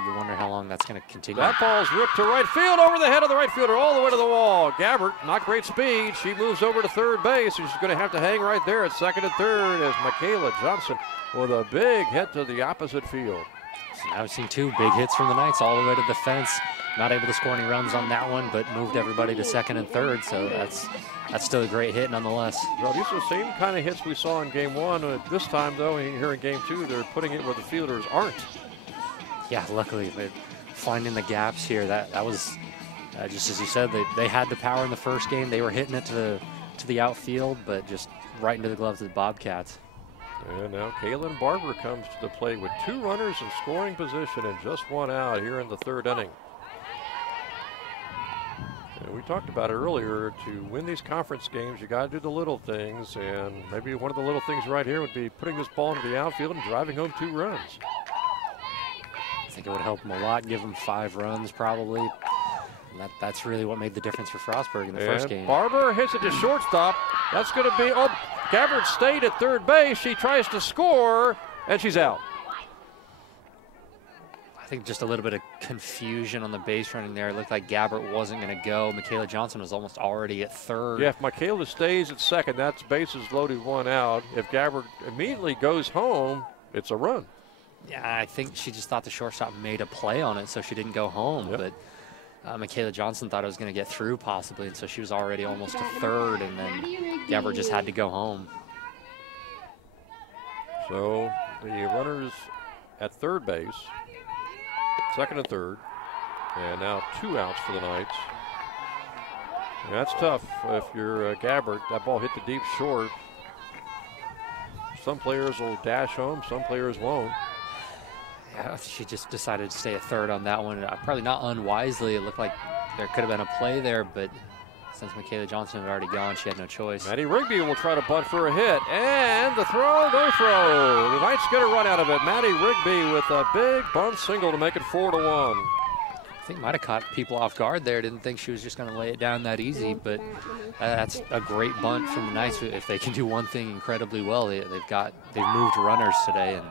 you wonder how long that's going to continue. That ball's ripped to right field over the head of the right fielder all the way to the wall. Gabbert, not great speed. She moves over to 3rd base, and she's going to have to hang right there at 2nd and 3rd as Michaela Johnson with a big hit to the opposite field. So now we've seen 2 big hits from the Knights all the way to the fence. Not able to score any runs on that one, but moved everybody to 2nd and 3rd, so that's still a great hit nonetheless. Well, these are the same kind of hits we saw in game 1. This time, though, here in game 2, they're putting it where the fielders aren't. Yeah, luckily, but finding the gaps here, that was just as you said, they had the power in the first game. They were hitting it to the outfield, but just right into the gloves of the Bobcats. And now Kaylin Barber comes to the plate with 2 runners in scoring position and just 1 out here in the 3rd inning. And we talked about it earlier, to win these conference games, you got to do the little things, and maybe one of the little things right here would be putting this ball into the outfield and driving home 2 runs. I think it would help them a lot, give them 5 runs probably. And that's really what made the difference for Frostburg in the first game. Barber hits it to shortstop. That's going to be, Gabbert stayed at 3rd base. She tries to score, and she's out. I think just a little bit of confusion on the base running there. It looked like Gabbert wasn't going to go. Michaela Johnson was almost already at 3rd. Yeah, if Michaela stays at 2nd, that's bases loaded, 1 out. If Gabbert immediately goes home, it's a run. Yeah, I think she just thought the shortstop made a play on it, so she didn't go home. Yep. But Michaela Johnson thought it was going to get through possibly, and so she was already almost to 3rd, and then Gabbert just had to go home. So the runners at 3rd base, 2nd and 3rd, and now 2 outs for the Knights. And that's tough if you're Gabbert. That ball hit the deep short. Some players will dash home, some players won't. Yeah, she just decided to stay at 3rd on that one. Probably not unwisely. It looked like there could have been a play there, but since Michaela Johnson had already gone, she had no choice. Maddie Rigby will try to bunt for a hit, and the throw, no throw. The Knights get a run out of it. Maddie Rigby with a big bunt single to make it 4-1. I think might have caught people off guard there. Didn't think she was just going to lay it down that easy, but that's a great bunt from the Knights. If they can do one thing incredibly well, they've moved runners today, and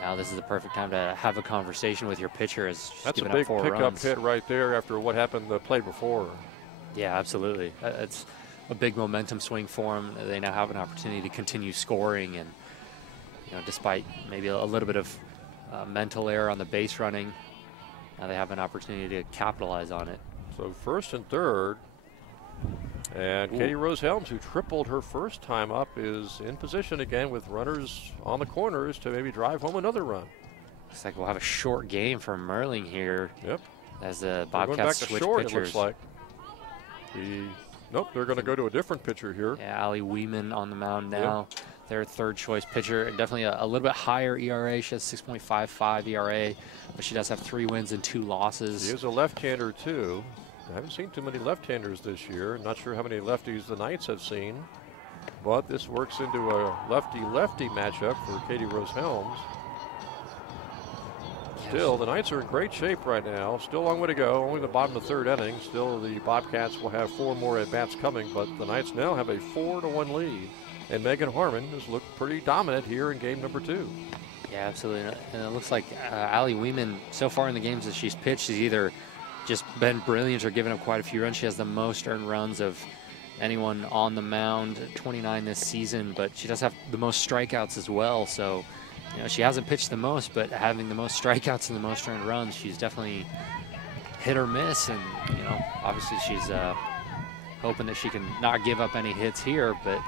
now this is the perfect time to have a conversation with your pitcher. As that's a big pickup hit right there after what happened the play before. Yeah, absolutely. It's a big momentum swing for them. They now have an opportunity to continue scoring, and despite maybe a little bit of mental error on the base running. Now they have an opportunity to capitalize on it. So first and third. And Katie Rose Helms, who tripled her first time up, is in position again with runners on the corners to maybe drive home another run. Looks like we'll have a short game for Merling here. Yep. As the Going back Bobcats to switch short, pitchers. it looks like. Nope, they're going to go to a different pitcher here. Yeah, Allie Weeman on the mound now. Yep. Their third choice pitcher. Definitely a little bit higher ERA. She has 6.55 ERA, but she does have 3 wins and 2 losses. She is a left-hander too. I haven't seen too many left-handers this year. Not sure how many lefties the Knights have seen, but this works into a lefty-lefty matchup for Katie Rose Helms. Still, the Knights are in great shape right now. Still a long way to go. Only the bottom of the third inning. Still, the Bobcats will have 4 more at-bats coming, but the Knights now have a 4-1 lead. And Megan Harmon has looked pretty dominant here in game number 2. Yeah, absolutely. And it looks like Allie Weeman, so far in the games that she's pitched, has either just been brilliant or given up quite a few runs. She has the most earned runs of anyone on the mound, 29 this season, but she does have the most strikeouts as well. So, you know, she hasn't pitched the most, but having the most strikeouts and the most earned runs, she's definitely hit or miss. And, you know, obviously she's hoping that she can not give up any hits here, but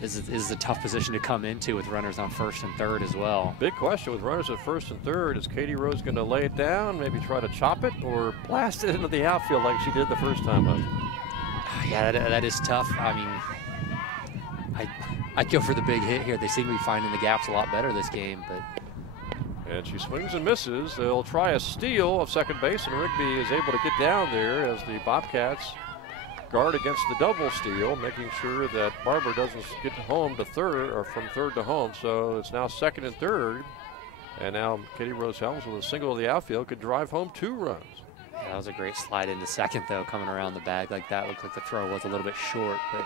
this is a tough position to come into with runners on first and third as well. Big question with runners at first and third. Is Katie Rose going to lay it down, maybe try to chop it, or blast it into the outfield like she did the first time up? Yeah, that is tough. I mean, I'd go for the big hit here. They seem to be finding the gaps a lot better this game, but. And she swings and misses. They'll try a steal of second base, and Rigby is able to get down there as the Bobcats guard against the double steal, making sure that Barber doesn't get home to third, or from third to home. So it's now second and third. And now Katie Rose Helms with a single to the outfield could drive home 2 runs. Yeah, that was a great slide into second, though, coming around the bag like that. Looked like the throw was a little bit short, but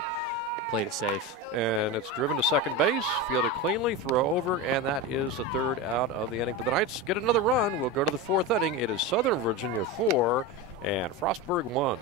played it safe. And it's driven to second base, fielded cleanly, throw over, and that is the third out of the inning. But the Knights get another run. We'll go to the 4th inning. It is Southern Virginia 4 and Frostburg 1.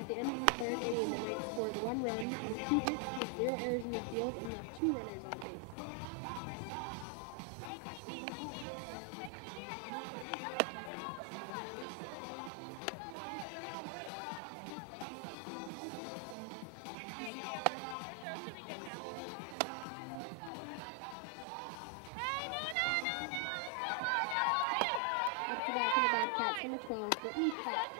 At the end of the third inning, the Knights scored 1 run on 2 hits with 0 errors in the field and left 2 runners on base. Up to bat for the Bobcats, number 12, Brittany Platt.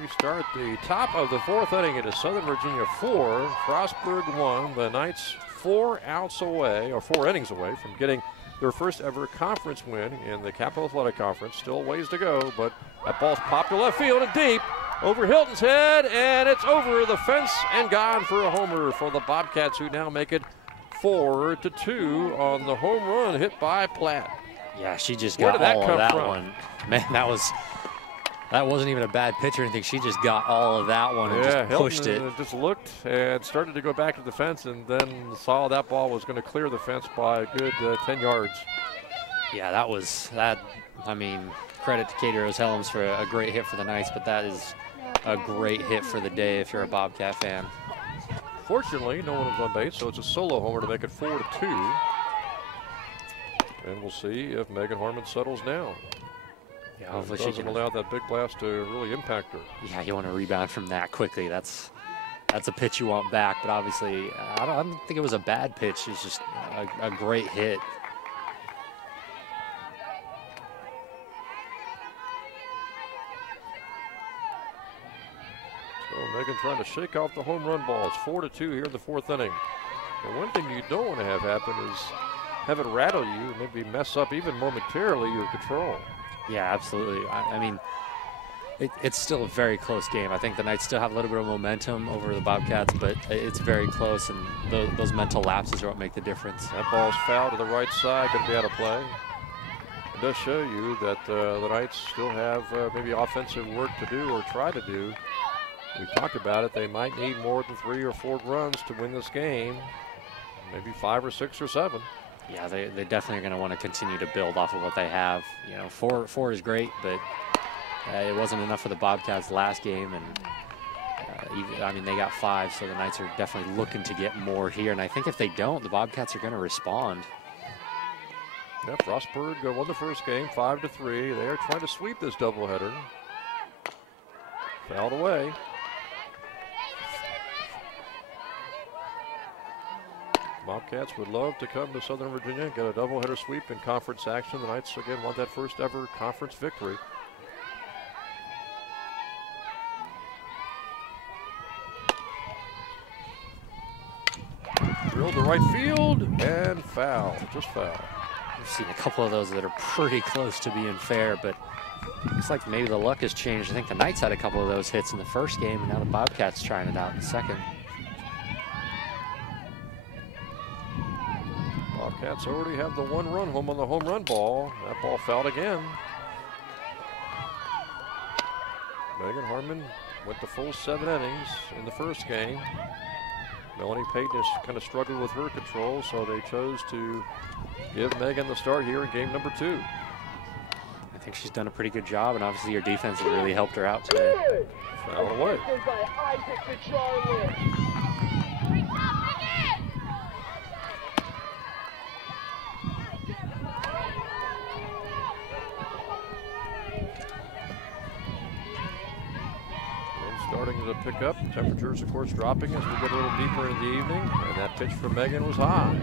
We start the top of the 4th inning. It is Southern Virginia 4, Frostburg 1. The Knights 4 outs away, or 4 innings away from getting their first ever conference win in the Capital Athletic Conference. Still ways to go, but that ball's popped to left field and deep over Hilton's head, and it's over the fence and gone for a homer for the Bobcats, who now make it 4-2 on the home run hit by Platt. Yeah, she just got all of that one. Man, that wasn't even a bad pitch or anything. She just got all of that one and just pushed Hilton it. Just looked and started to go back to the fence, and then saw that ball was going to clear the fence by a good 10 yards. Yeah, that. I mean, credit to Katie Rose Helms for a great hit for the Knights, but that is a great hit for the day if you're a Bobcat fan. Fortunately, no one was on base, so it's a solo homer to make it 4-2. And we'll see if Megan Harmon settles now. Yeah, hopefully she doesn't can allow that big blast to really impact her. Yeah, you want to rebound from that quickly. That's a pitch you want back, but obviously I don't think it was a bad pitch. It's just a great hit. So Megan trying to shake off the home run ball. It's 4-2 here in the 4th inning. But one thing you don't want to have happen is have it rattle you and maybe mess up even momentarily your control. Yeah, absolutely. I mean, it's still a very close game. I think the Knights still have a little bit of momentum over the Bobcats, but it's very close, and those mental lapses are what make the difference. That ball's fouled to the right side, going to be out of play. It does show you that the Knights still have maybe offensive work to do or try to do. We talked about it. They might need more than 3 or 4 runs to win this game, maybe 5 or 6 or 7. Yeah, they definitely are going to want to continue to build off of what they have. You know, 4 is great, but it wasn't enough for the Bobcats last game, and I mean, they got 5, so the Knights are definitely looking to get more here. And I think if they don't, the Bobcats are going to respond. Yeah, Frostburg won the first game 5-3. They are trying to sweep this doubleheader. Fouled away. Bobcats would love to come to Southern Virginia and get a doubleheader sweep in conference action. The Knights again want that first ever conference victory. Drilled to right field and foul, just foul. We've seen a couple of those that are pretty close to being fair, but looks like maybe the luck has changed. I think the Knights had a couple of those hits in the first game, and now the Bobcats trying it out in the second. Bobcats already have the 1 run home on the home run ball. That ball fouled again. Megan Harmon went the full 7 innings in the first game. Melanie Payton has kind of struggled with her control, so they chose to give Megan the start here in game number 2. I think she's done a pretty good job, and obviously her defense has really helped her out today. Foul away. Starting to pick up. Temperatures, of course, dropping as we get a little deeper into the evening. And that pitch from Megan was high.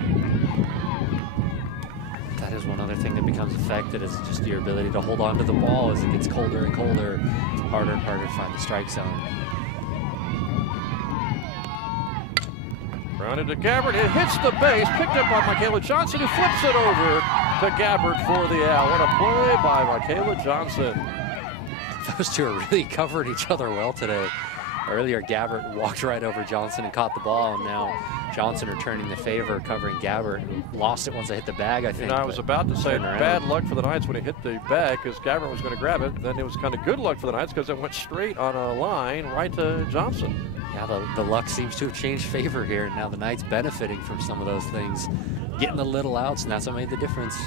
That is one other thing that becomes affected, is just your ability to hold on to the ball as it gets colder and colder. It's harder and harder to find the strike zone. Grounded to Gabbard. It hits the base. Picked up by Michaela Johnson, who flips it over to Gabbard for the out. What a play by Michaela Johnson. Those two are really covering each other well today. Earlier, Gabbard walked right over Johnson and caught the ball, and now Johnson returning the favor, covering Gabbard, who lost it once it hit the bag, I think. I was about to say bad luck for the Knights when he hit the bag, because Gabbard was going to grab it. Then it was kind of good luck for the Knights because it went straight on a line right to Johnson. Yeah, the luck seems to have changed favor here, and now the Knights benefiting from some of those things, getting the little outs, and that's what made the difference.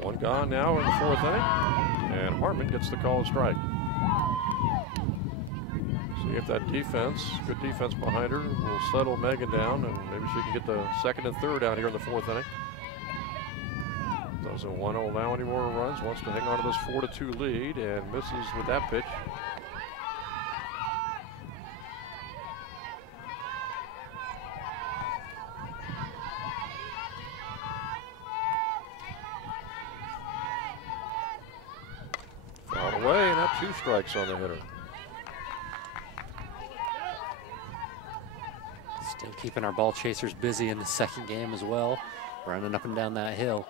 1 gone now in the 4th inning, and Hartman gets the call and strike. See if that defense, good defense behind her, will settle Megan down, and maybe she can get the 2nd and 3rd out here in the 4th inning. Doesn't want to allow any more runs, wants to hang on to this 4-2 lead, and misses with that pitch. Fouled away, and now 2 strikes on the hitter. Still keeping our ball chasers busy in the second game as well, running up and down that hill.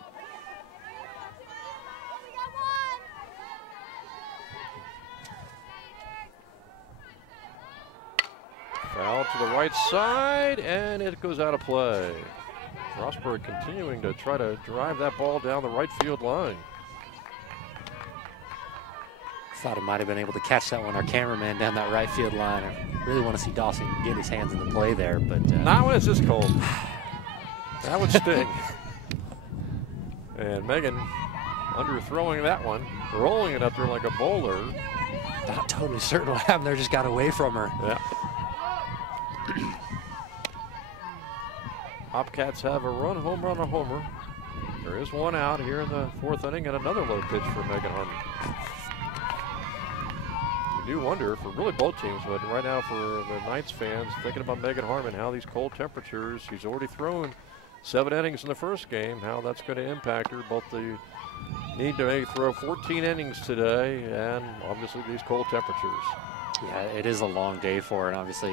Foul to the right side, and it goes out of play. Frostburg continuing to try to drive that ball down the right field line. Thought he might have been able to catch that one, our cameraman down that right field line. I really want to see Dawson get his hands in the play there, but not when it's this cold. That would sting. And Megan underthrowing that one, rolling it up there like a bowler. Not totally certain what happened there, just got away from her. Yeah. Bobcats have a run, home run, a homer. There is 1 out here in the 4th inning, and another low pitch for Megan Harmon. You do wonder for really both teams, but right now for the Knights fans, thinking about Megan Harmon, how these cold temperatures, she's already thrown 7 innings in the first game, how that's going to impact her, both the need to maybe throw 14 innings today and obviously these cold temperatures. Yeah, it is a long day for her, and obviously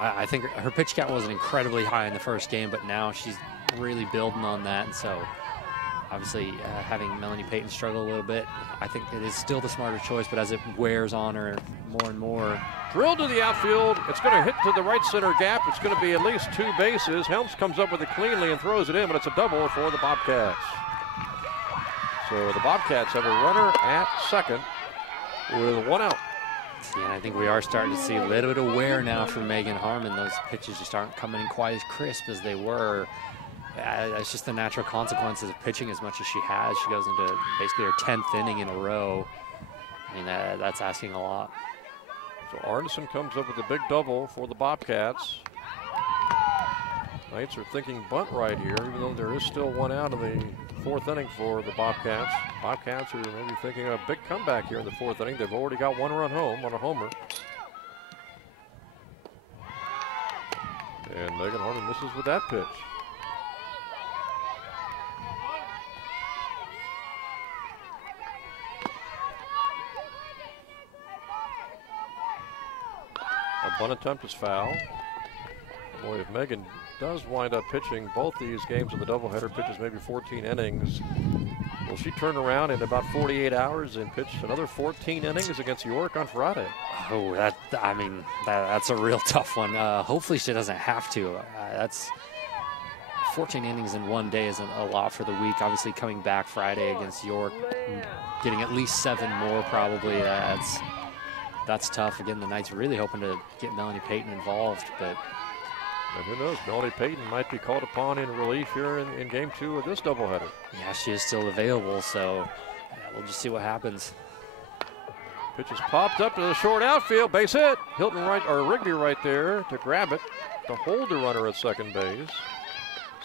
I think her pitch count wasn't incredibly high in the first game, but now she's really building on that. And so obviously having Melanie Payton struggle a little bit, I think it is still the smarter choice, but as it wears on her more and more. Drilled to the outfield. It's going to hit to the right center gap. It's going to be at least 2 bases. Helms comes up with it cleanly and throws it in, but it's a double for the Bobcats. So the Bobcats have a runner at second with 1 out. Yeah, I think we are starting to see a little bit of wear now from Megan Harmon. Those pitches just aren't coming in quite as crisp as they were. It's just the natural consequences of pitching as much as she has. She goes into basically her 10th inning in a row. I mean, that's asking a lot. So Arneson comes up with a big double for the Bobcats. Knights are thinking bunt right here, even though there is still 1 out in the 4th inning for the Bobcats. Bobcats are maybe thinking of a big comeback here in the 4th inning. They've already got 1 run home on a homer. And Megan Harmon misses with that pitch. A bunt attempt is foul. Boy, if Megan does wind up pitching both these games in the doubleheader, pitches maybe 14 innings, will she turn around in about 48 hours and pitch another 14 innings against York on Friday? Oh, that's a real tough one. Hopefully she doesn't have to. That's 14 innings in 1 day isn't a lot for the week. Obviously coming back Friday against York, getting at least 7 more probably. That's tough. Again, the Knights really hoping to get Melanie Payton involved, but. And who knows, Melanie Payton might be called upon in relief here in game 2 of this doubleheader. Yeah, she is still available, so we'll just see what happens. Pitch is popped up to the short outfield, base hit. Hilton right, or Rigby right there to grab it, to hold the runner at second base.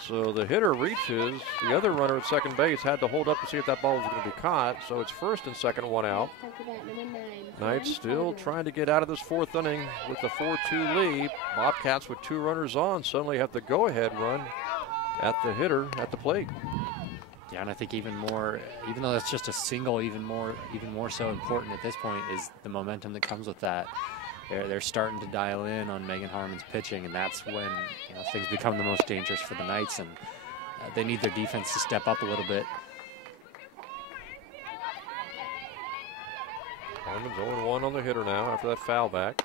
So the hitter reaches, the other runner at second base had to hold up to see if that ball was going to be caught. So it's first and second, 1 out. Knights still trying to get out of this 4th inning with the 4-2 lead. Bobcats with 2 runners on suddenly have the go-ahead run at the hitter at the plate. Yeah, and I think even more, even though that's just a single, even more so important at this point is the momentum that comes with that. They're starting to dial in on Megan Harmon's pitching, and that's when things become the most dangerous for the Knights, and they need their defense to step up a little bit. Harmon's 0-1 on the hitter now after that foul back.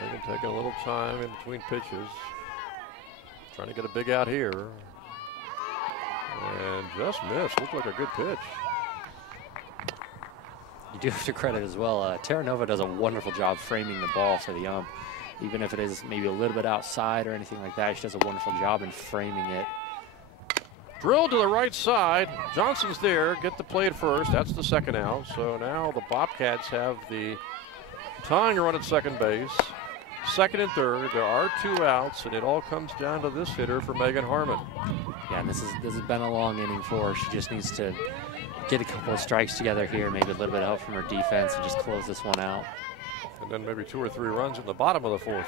Megan taking a little time in between pitches. Trying to get a big out here. And just missed. Looked like a good pitch. You do have to credit as well. Terranova does a wonderful job framing the ball for the ump. Even if it is maybe a little bit outside or anything like that, she does a wonderful job in framing it. Drilled to the right side. Johnson's there. Get the play at first. That's the second out. So now the Bobcats have the tying run at second base. Second and third. There are 2 outs, and it all comes down to this hitter for Megan Harmon. Yeah, and this has been a long inning for her. She just needs to get a couple of strikes together here, maybe a little bit of help from her defense, and just close this one out. And then maybe 2 or 3 runs in the bottom of the 4th.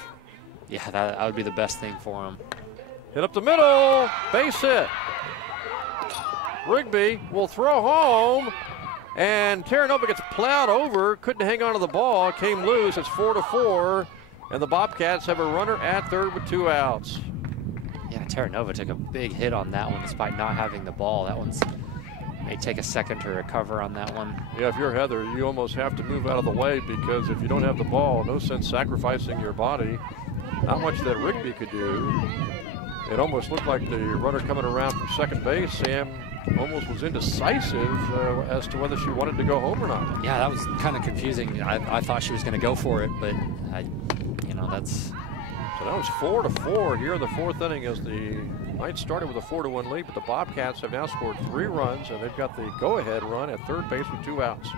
Yeah, that would be the best thing for them. Hit up the middle, base hit. Rigby will throw home, and Terranova gets plowed over, couldn't hang on to the ball, came loose. It's 4-4, and the Bobcats have a runner at third with 2 outs. Yeah, Terranova took a big hit on that one despite not having the ball. That one's may take a second to recover on that one. Yeah, if you're Heather, you almost have to move out of the way, because if you don't have the ball, no sense sacrificing your body. Not much that Rigby could do. It almost looked like the runner coming around from second base, Sam, almost was indecisive as to whether she wanted to go home or not. Yeah, that was kind of confusing. I thought she was going to go for it, but that's. So that was 4-4 here in the 4th inning as the Knights started with a 4-1 lead, but the Bobcats have now scored 3 runs, and they've got the go-ahead run at third base with 2 outs. So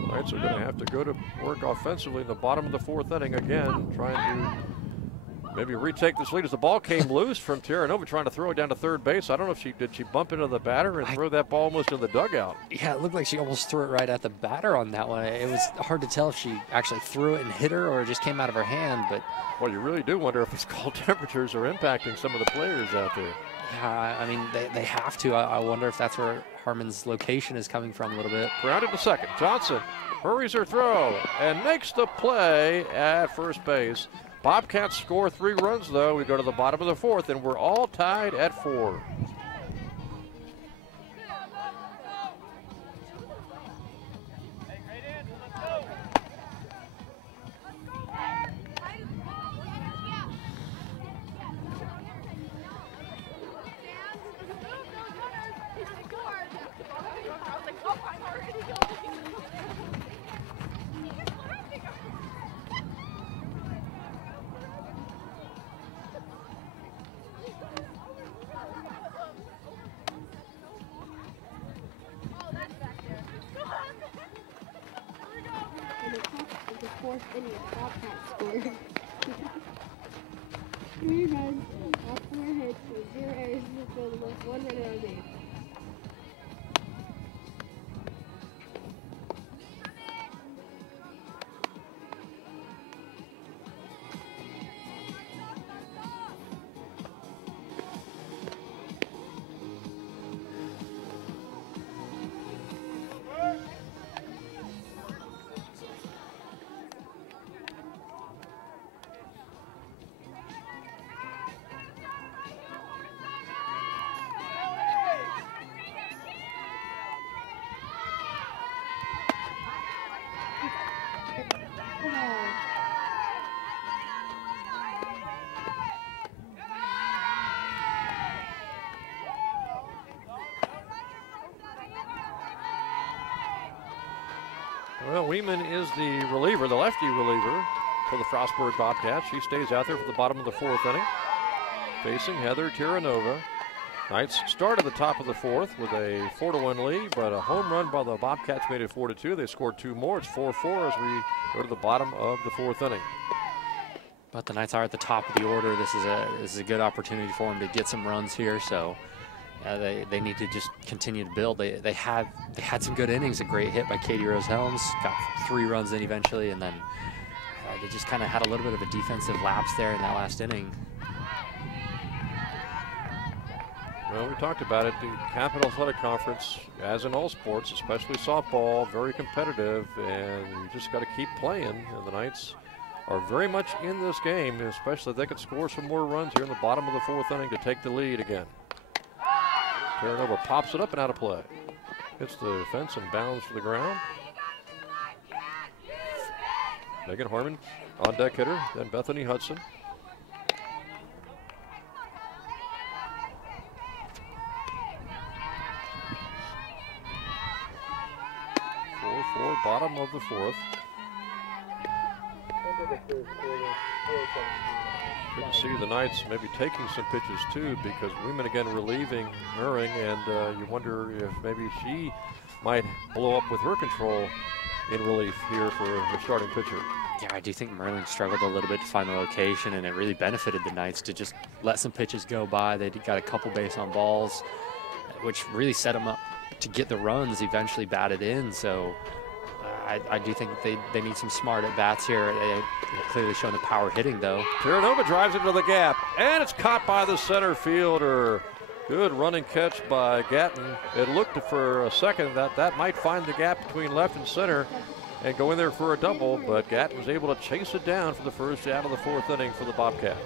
the Knights are going to have to go to work offensively in the bottom of the 4th inning again, trying to maybe retake this lead as the ball came loose from Terranova, trying to throw it down to third base. I don't know if she bump into the batter and throw that ball almost in the dugout. Yeah, it looked like she almost threw it right at the batter on that one. It was hard to tell if she actually threw it and hit her or it just came out of her hand. But well, you really do wonder if these cold temperatures are impacting some of the players out there. Yeah, I mean, they have to. I wonder if that's where Harmon's location is coming from a little bit. Grounded to second. Johnson hurries her throw and makes the play at first base. Bobcats score 3 runs, though. We go to the bottom of the 4th, and we're all tied at 4. Inning, Bobcats scored. 3 runs, off 4 hits, with 0 errors in the field, the most 1 runner on base. Well, Weeman is the reliever, the lefty reliever for the Frostburg Bobcats. She stays out there for the bottom of the 4th inning, facing Heather Tiranova. Knights start at the top of the 4th with a 4-1 lead, but a home run by the Bobcats made it 4-2. They scored 2 more. It's 4-4 as we go to the bottom of the 4th inning. But the Knights are at the top of the order. This is a good opportunity for them to get some runs here. So they need to just continue to build. They had some good innings. A great hit by Katie Rose Helms, got 3 runs in eventually, and then they just kind of had a little bit of a defensive lapse there in that last inning. Well, we talked about it. The Capital Athletic Conference, as in all sports, especially softball, very competitive, and you just got to keep playing. And the Knights are very much in this game, especially if they could score some more runs here in the bottom of the 4th inning to take the lead again. Terranova pops it up and out of play. Hits the fence and bounds for the ground. Megan Harmon on deck hitter, then Bethany Hudson. 4-4, bottom of the 4th. Good to see the Knights maybe taking some pitches too, because Weeman again relieving Merring, and you wonder if maybe she might blow up with her control in relief here for her starting pitcher. Yeah, I do think Merling struggled a little bit to find the location, and it really benefited the Knights to just let some pitches go by. They got a couple base on balls, which really set them up to get the runs eventually batted in. So I do think they need some smart at-bats here. They're clearly showing the power hitting, though. Terranova drives into the gap, and it's caught by the center fielder. Good running catch by Gatton. It looked for a second that might find the gap between left and center and go in there for a double, but Gatton was able to chase it down for the first out of the 4th inning for the Bobcats.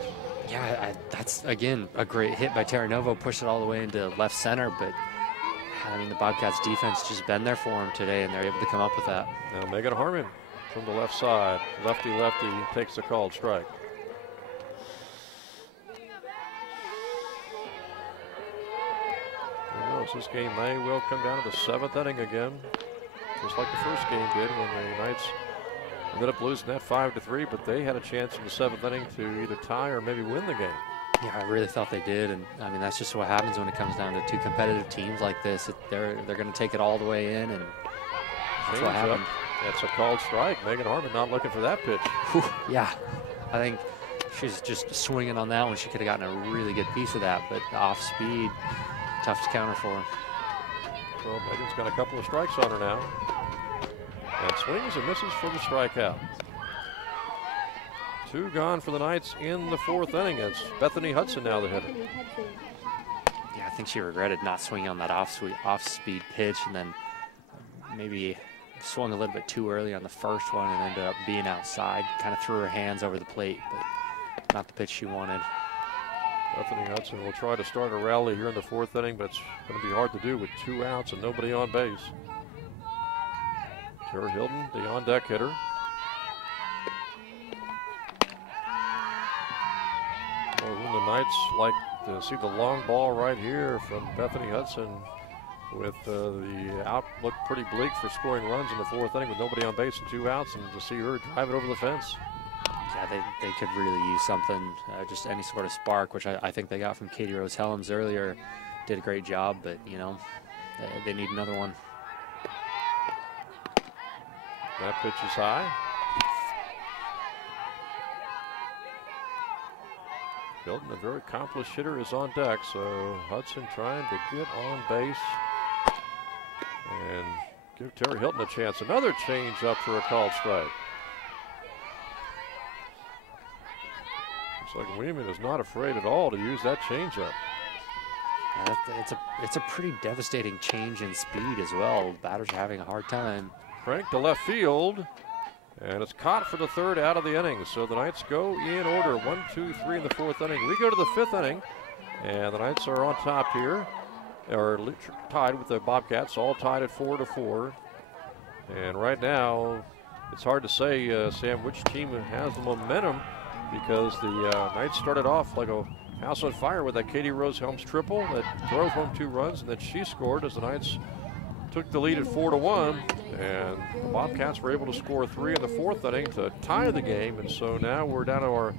Yeah, that's, again, a great hit by Terranova. Pushed it all the way into left center, but I mean, the Bobcats defense just been there for him today, and they're able to come up with that. Now Megan Harmon from the left side. Lefty takes the called strike. Who knows, this game may well come down to the 7th inning again, just like the first game did when the Knights ended up losing that 5-3, but they had a chance in the 7th inning to either tie or maybe win the game. Yeah, I really thought they did, and I mean that's just what happens when it comes down to 2 competitive teams like this. They're going to take it all the way in, and that's what happened. That's a called strike. Megan Harmon not looking for that pitch. Whew, yeah, I think she's just swinging on that one. She could have gotten a really good piece of that, but off speed, tough to counter for her. Well, Megan's got a couple of strikes on her now, and swings and misses for the strikeout. 2 gone for the Knights in the 4th inning. It's Bethany Hudson now the hitter. think she regretted not swinging on that off-speed pitch, and then maybe swung a little bit too early on the first one and ended up being outside. Kind of threw her hands over the plate, but not the pitch she wanted. Bethany Hudson will try to start a rally here in the 4th inning, but it's going to be hard to do with 2 outs and nobody on base. Tara Hilton, the on-deck hitter. Well, the Knights like to see the long ball right here from Bethany Hudson, with the outlook pretty bleak for scoring runs in the 4th inning with nobody on base and 2 outs, and to see her drive it over the fence. Yeah, they could really use something, just any sort of spark, which I think they got from Katie Rose Helms earlier. Did a great job, but, you know, they need another one. That pitch is high. Hilton, a very accomplished hitter, is on deck, so Hudson trying to get on base and give Terry Hilton a chance. Another change up for a called strike. Looks like Weeman is not afraid at all to use that changeup. It's a pretty devastating change in speed as well. Batters are having a hard time. Frank to left field, and it's caught for the 3rd out of the inning. So the Knights go in order, 1, 2, 3 in the 4th inning. We go to the 5th inning, and the Knights are on top here, or tied with the Bobcats, all tied at 4-4. And right now, it's hard to say, Sam, which team has the momentum, because the Knights started off like a house on fire with that Katie Rose Helms triple that drove home 2 runs, and then she scored as the Knights took the lead at 4-1, and the Bobcats were able to score 3 in the 4th inning to tie the game. And so now we're down to our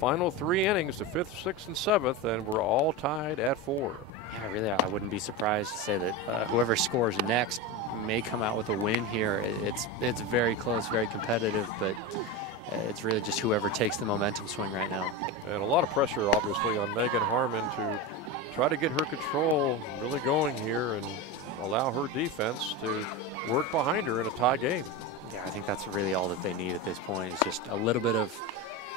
final 3 innings, the 5th, 6th, and 7th, and we're all tied at 4. Yeah, really, I wouldn't be surprised to say that whoever scores next may come out with a win here. It's very close, very competitive, but it's really just whoever takes the momentum swing right now. And a lot of pressure, obviously, on Megan Harmon to try to get her control really going here and allow her defense to work behind her in a tie game. Yeah, I think that's really all that they need at this point. It's just a little bit of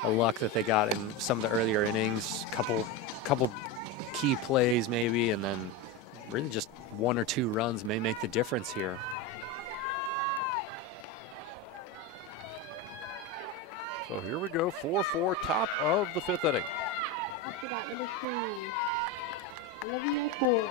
luck that they got in some of the earlier innings, couple key plays maybe, and then really just 1 or 2 runs may make the difference here. So here we go, 4-4, top of the 5th inning. After that, number 3, Olivia Ford.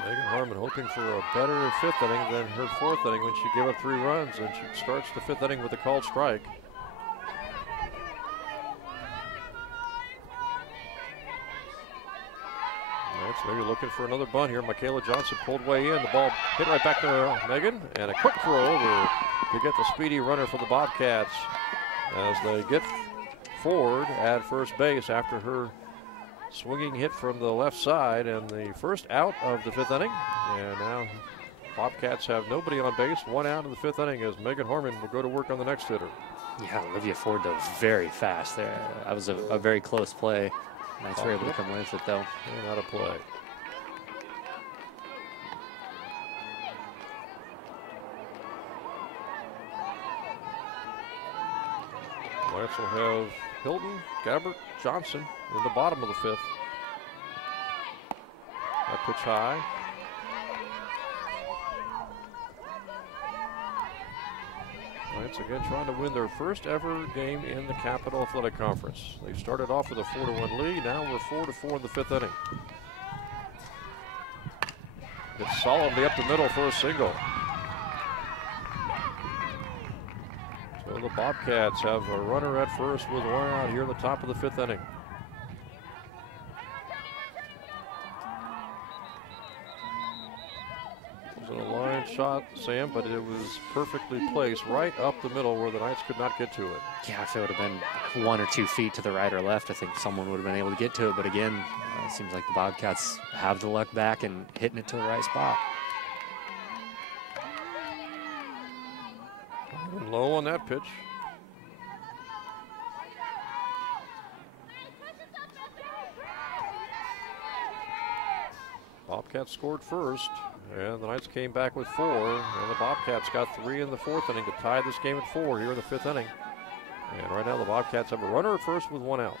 Megan Harmon hoping for a better 5th inning than her 4th inning when she gave up 3 runs, and she starts the 5th inning with a called strike. Knights maybe looking for another bunt here. Michaela Johnson pulled way in. The ball hit right back to Megan, and a quick throw over to get the speedy runner for the Bobcats as they get Ford at first base after her swinging hit from the left side, and the first out of the 5th inning. And now Bobcats have nobody on base, 1 out in the 5th inning as Megan Harmon will go to work on the next hitter. Yeah, Olivia Ford, though, very fast there. That was a very close play. Knights were able to come away with it, though. And out of play. Knights will have Hilton, Gabbert, Johnson in the bottom of the 5th. That pitch high. Knights again trying to win their first ever game in the Capital Athletic Conference. They started off with a 4-1 lead. Now we're 4-4 in the 5th inning. It's solemnly up the middle for a single. So the Bobcats have a runner at first with 1 out here in the top of the 5th inning. It was a line shot, Sam, but it was perfectly placed right up the middle where the Knights could not get to it. Yeah, if it would have been 1 or 2 feet to the right or left, I think someone would have been able to get to it. But again, it seems like the Bobcats have the luck back and hitting it to the right spot. Low on that pitch. Bobcats scored first, and the Knights came back with 4, and the Bobcats got 3 in the 4th inning to tie this game at 4 here in the 5th inning. And right now the Bobcats have a runner at first with 1 out.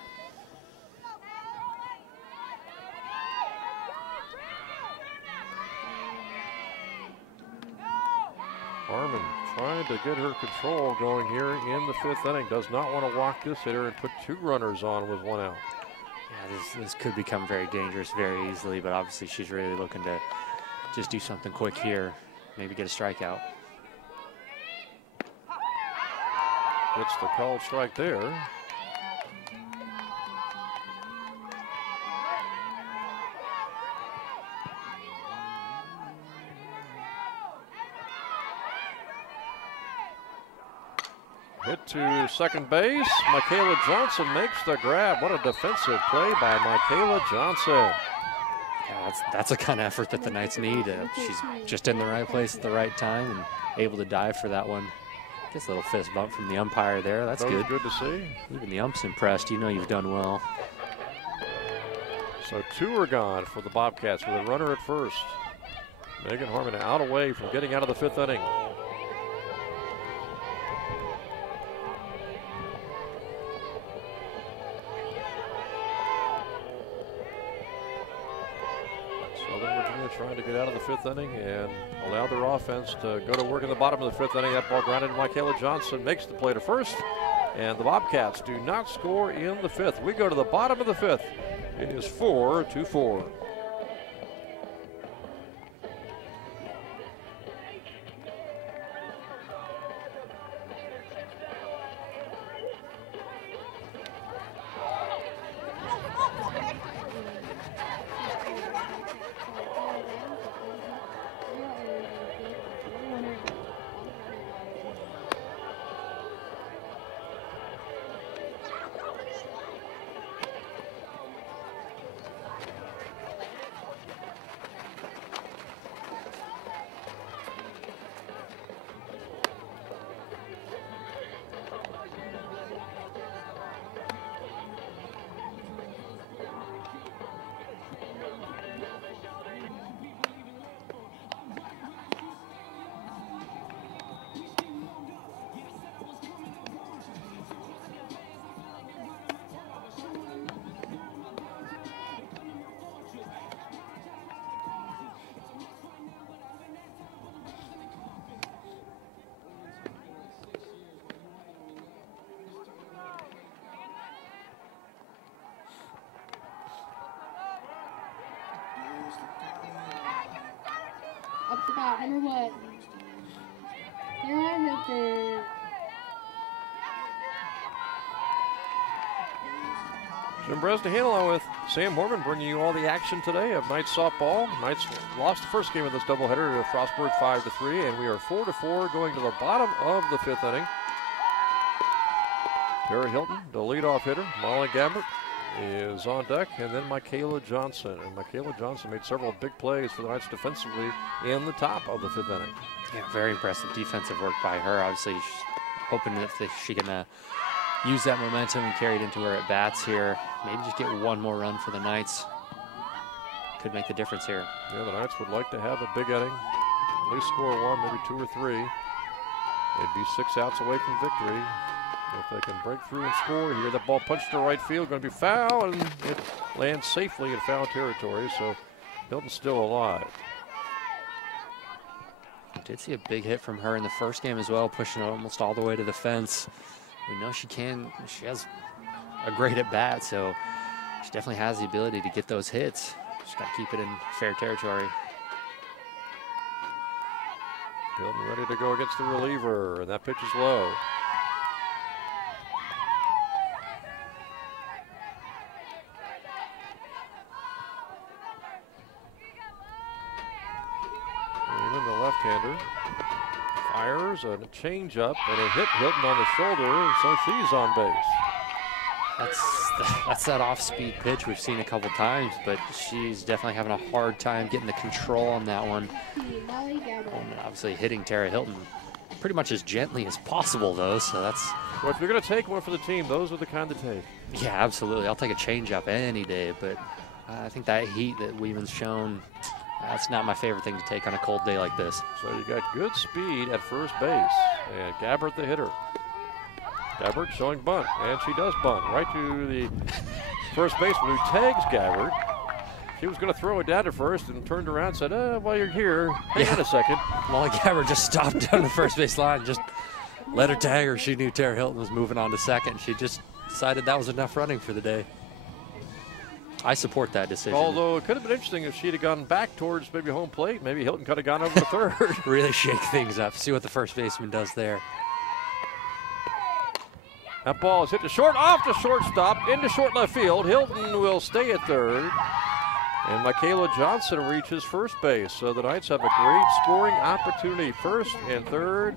Harmon trying to get her control going here in the 5th inning. Does not want to walk this hitter and put 2 runners on with 1 out. Yeah, this could become very dangerous very easily, but obviously she's really looking to just do something quick here, maybe get a strikeout. Gets the called strike there. Hit to second base. Michaela Johnson makes the grab. What a defensive play by Michaela Johnson. Yeah, that's the kind of effort that the Knights need. She's just in the right place at the right time and able to dive for that one. Gets a little fist bump from the umpire there. That's good. Good to see. Even the ump's impressed. You know you've done well. So 2 are gone for the Bobcats with a runner at first. Megan Harmon out away from getting out of the 5th inning. Southern Virginia trying to get out of the 5th inning and allow their offense to go to work in the bottom of the 5th inning. That ball grounded to Michaela Johnson, makes the play to first, and the Bobcats do not score in the 5th. We go to the bottom of the 5th. It is 4-4. Up to bat, Hunter Wood. Here I hit it. Jim Bresnahan along with Sam Horman bringing you all the action today of Knights softball. Knights lost the first game of this doubleheader to Frostburg 5-3, and we are 4-4 going to the bottom of the 5th inning. Tara Hilton, the leadoff hitter. Molly Gabbert is on deck, and then Michaela Johnson. And Michaela Johnson made several big plays for the Knights defensively in the top of the 5th inning. Yeah, very impressive defensive work by her. Obviously, she's hoping that she can use that momentum and carry it into her at-bats here. Maybe just get one more run for the Knights. Could make the difference here. Yeah, the Knights would like to have a big inning. At least score 1, maybe 2 or 3. They'd be 6 outs away from victory. If they can break through and score here, that ball punched to right field, going to be foul, and it lands safely in foul territory, so Hilton's still alive. I did see a big hit from her in the first game as well, pushing it almost all the way to the fence. We know she can. She has a great at-bat, so she definitely has the ability to get those hits. She's got to keep it in fair territory. Hilton ready to go against the reliever, and that pitch is low. Even the left-hander fires a change-up and a hit Hilton on the shoulder, so she's on base. That's that off-speed pitch we've seen a couple times, but she's definitely having a hard time getting the control on that one. And obviously hitting Tara Hilton pretty much as gently as possible, though, so that's... Well, if you're going to take one for the team, those are the kind to take. Yeah, absolutely. I'll take a change-up any day, but I think that heat that Weeman's shown, that's not my favorite thing to take on a cold day like this. So you got good speed at first base, and Gabbert the hitter. Gabbard showing bunt, and she does bunt right to the first baseman who tags Gabbard. She was going to throw it down to first and turned around and said, while you're here, hang on a second. Molly Gabbard just stopped down the first base line, just let her tag her. She knew Tara Hilton was moving on to second. She just decided that was enough running for the day. I support that decision. Although it could have been interesting if she'd have gone back towards maybe home plate. Maybe Hilton could have gone over to third. Really shake things up. See what the first baseman does there. That ball is hit to short, off to shortstop, into short left field. Hilton will stay at third. And Michaela Johnson reaches first base. So the Knights have a great scoring opportunity. First and third,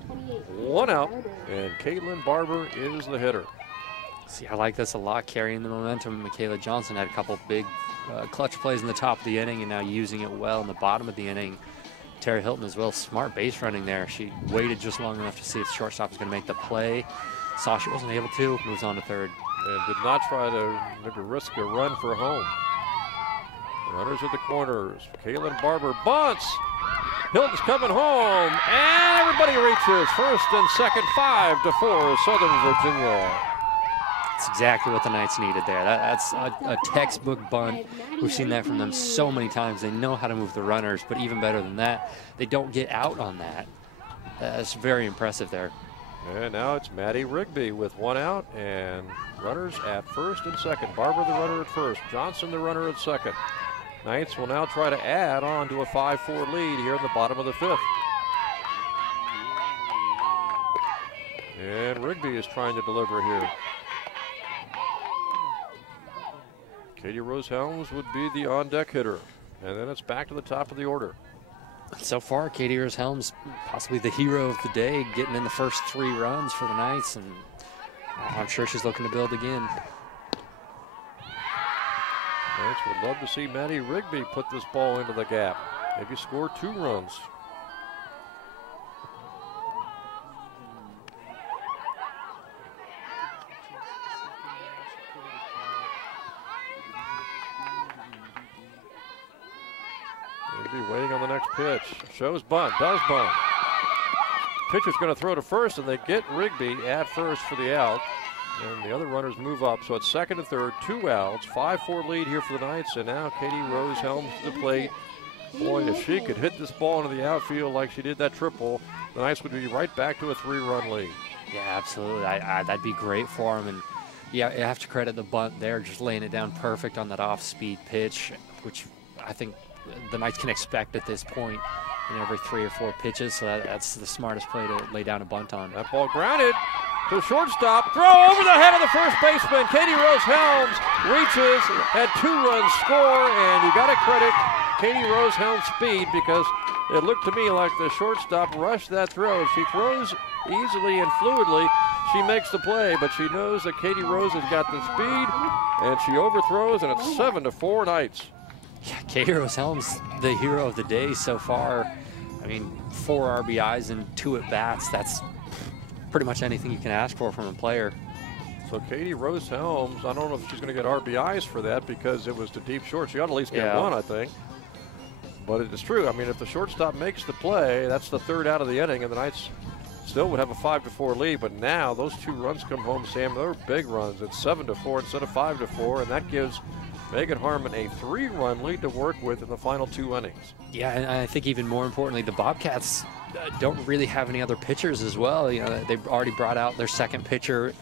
one out. And Caitlin Barber is the hitter. See, I like this a lot, carrying the momentum. Michaela Johnson had a couple big clutch plays in the top of the inning and now using it well in the bottom of the inning. Tara Hilton as well, smart base running there. She waited just long enough to see if the shortstop was going to make the play. Saw she wasn't able to, moves on to third. And did not try to maybe risk a run for home. Runners at the corners. Caitlin Barber bunts. Hilton's coming home, and everybody reaches first and second, 5-4, Southern Virginia. That's exactly what the Knights needed there. That's a textbook bunt. We've seen that from them so many times. They know how to move the runners, but even better than that, they don't get out on that. That's very impressive there. And now it's Maddie Rigby with one out and runners at first and second. Barber the runner at first, Johnson the runner at second. Knights will now try to add on to a 5-4 lead here in the bottom of the fifth. And Rigby is trying to deliver here. Katie Rose Helms would be the on-deck hitter. And then it's back to the top of the order. So far, Katie Rose Helms, possibly the hero of the day, getting in the first 3 runs for the Knights, and I'm sure she's looking to build again. Knights would love to see Maddie Rigby put this ball into the gap. Maybe score 2 runs. Rigby waiting on the next pitch. Shows bunt, does bunt. Pitcher's going to throw to first, and they get Rigby at first for the out. And the other runners move up, so it's second and third, 2 outs, 5-4 lead here for the Knights, and now Katie Rose Helms to the plate. Boy, if she could hit this ball into the outfield like she did that triple, the Knights would be right back to a 3-run lead. Yeah, absolutely. That'd be great for them. And yeah, I have to credit the bunt there, just laying it down perfect on that off-speed pitch, which I think the Knights can expect at this point in every 3 or 4 pitches. So that's the smartest play to lay down a bunt on. That ball grounded to shortstop, throw over the head of the first baseman. Katie Rose Helms reaches at 2-run score, and you got to credit Katie Rose Helms' speed because it looked to me like the shortstop rushed that throw. If she throws easily and fluidly, she makes the play, but she knows that Katie Rose has got the speed, and she overthrows, and it's 7-4 Knights. Yeah, Katie Rose Helms, the hero of the day so far. I mean, 4 RBIs and 2 at-bats. That's pretty much anything you can ask for from a player. So Katie Rose Helms, I don't know if she's going to get RBIs for that because it was to deep short. She ought to at least get 1, I think. But it is true. I mean, if the shortstop makes the play, that's the 3rd out of the inning, and the Knights still would have a 5-4 lead. But now those 2 runs come home, Sam. They're big runs. It's 7-4 instead of 5-4, and that gives Megan Harmon a 3-run lead to work with in the final 2 innings. Yeah, and I think even more importantly, the Bobcats don't really have any other pitchers as well. You know, they've already brought out their second pitcher,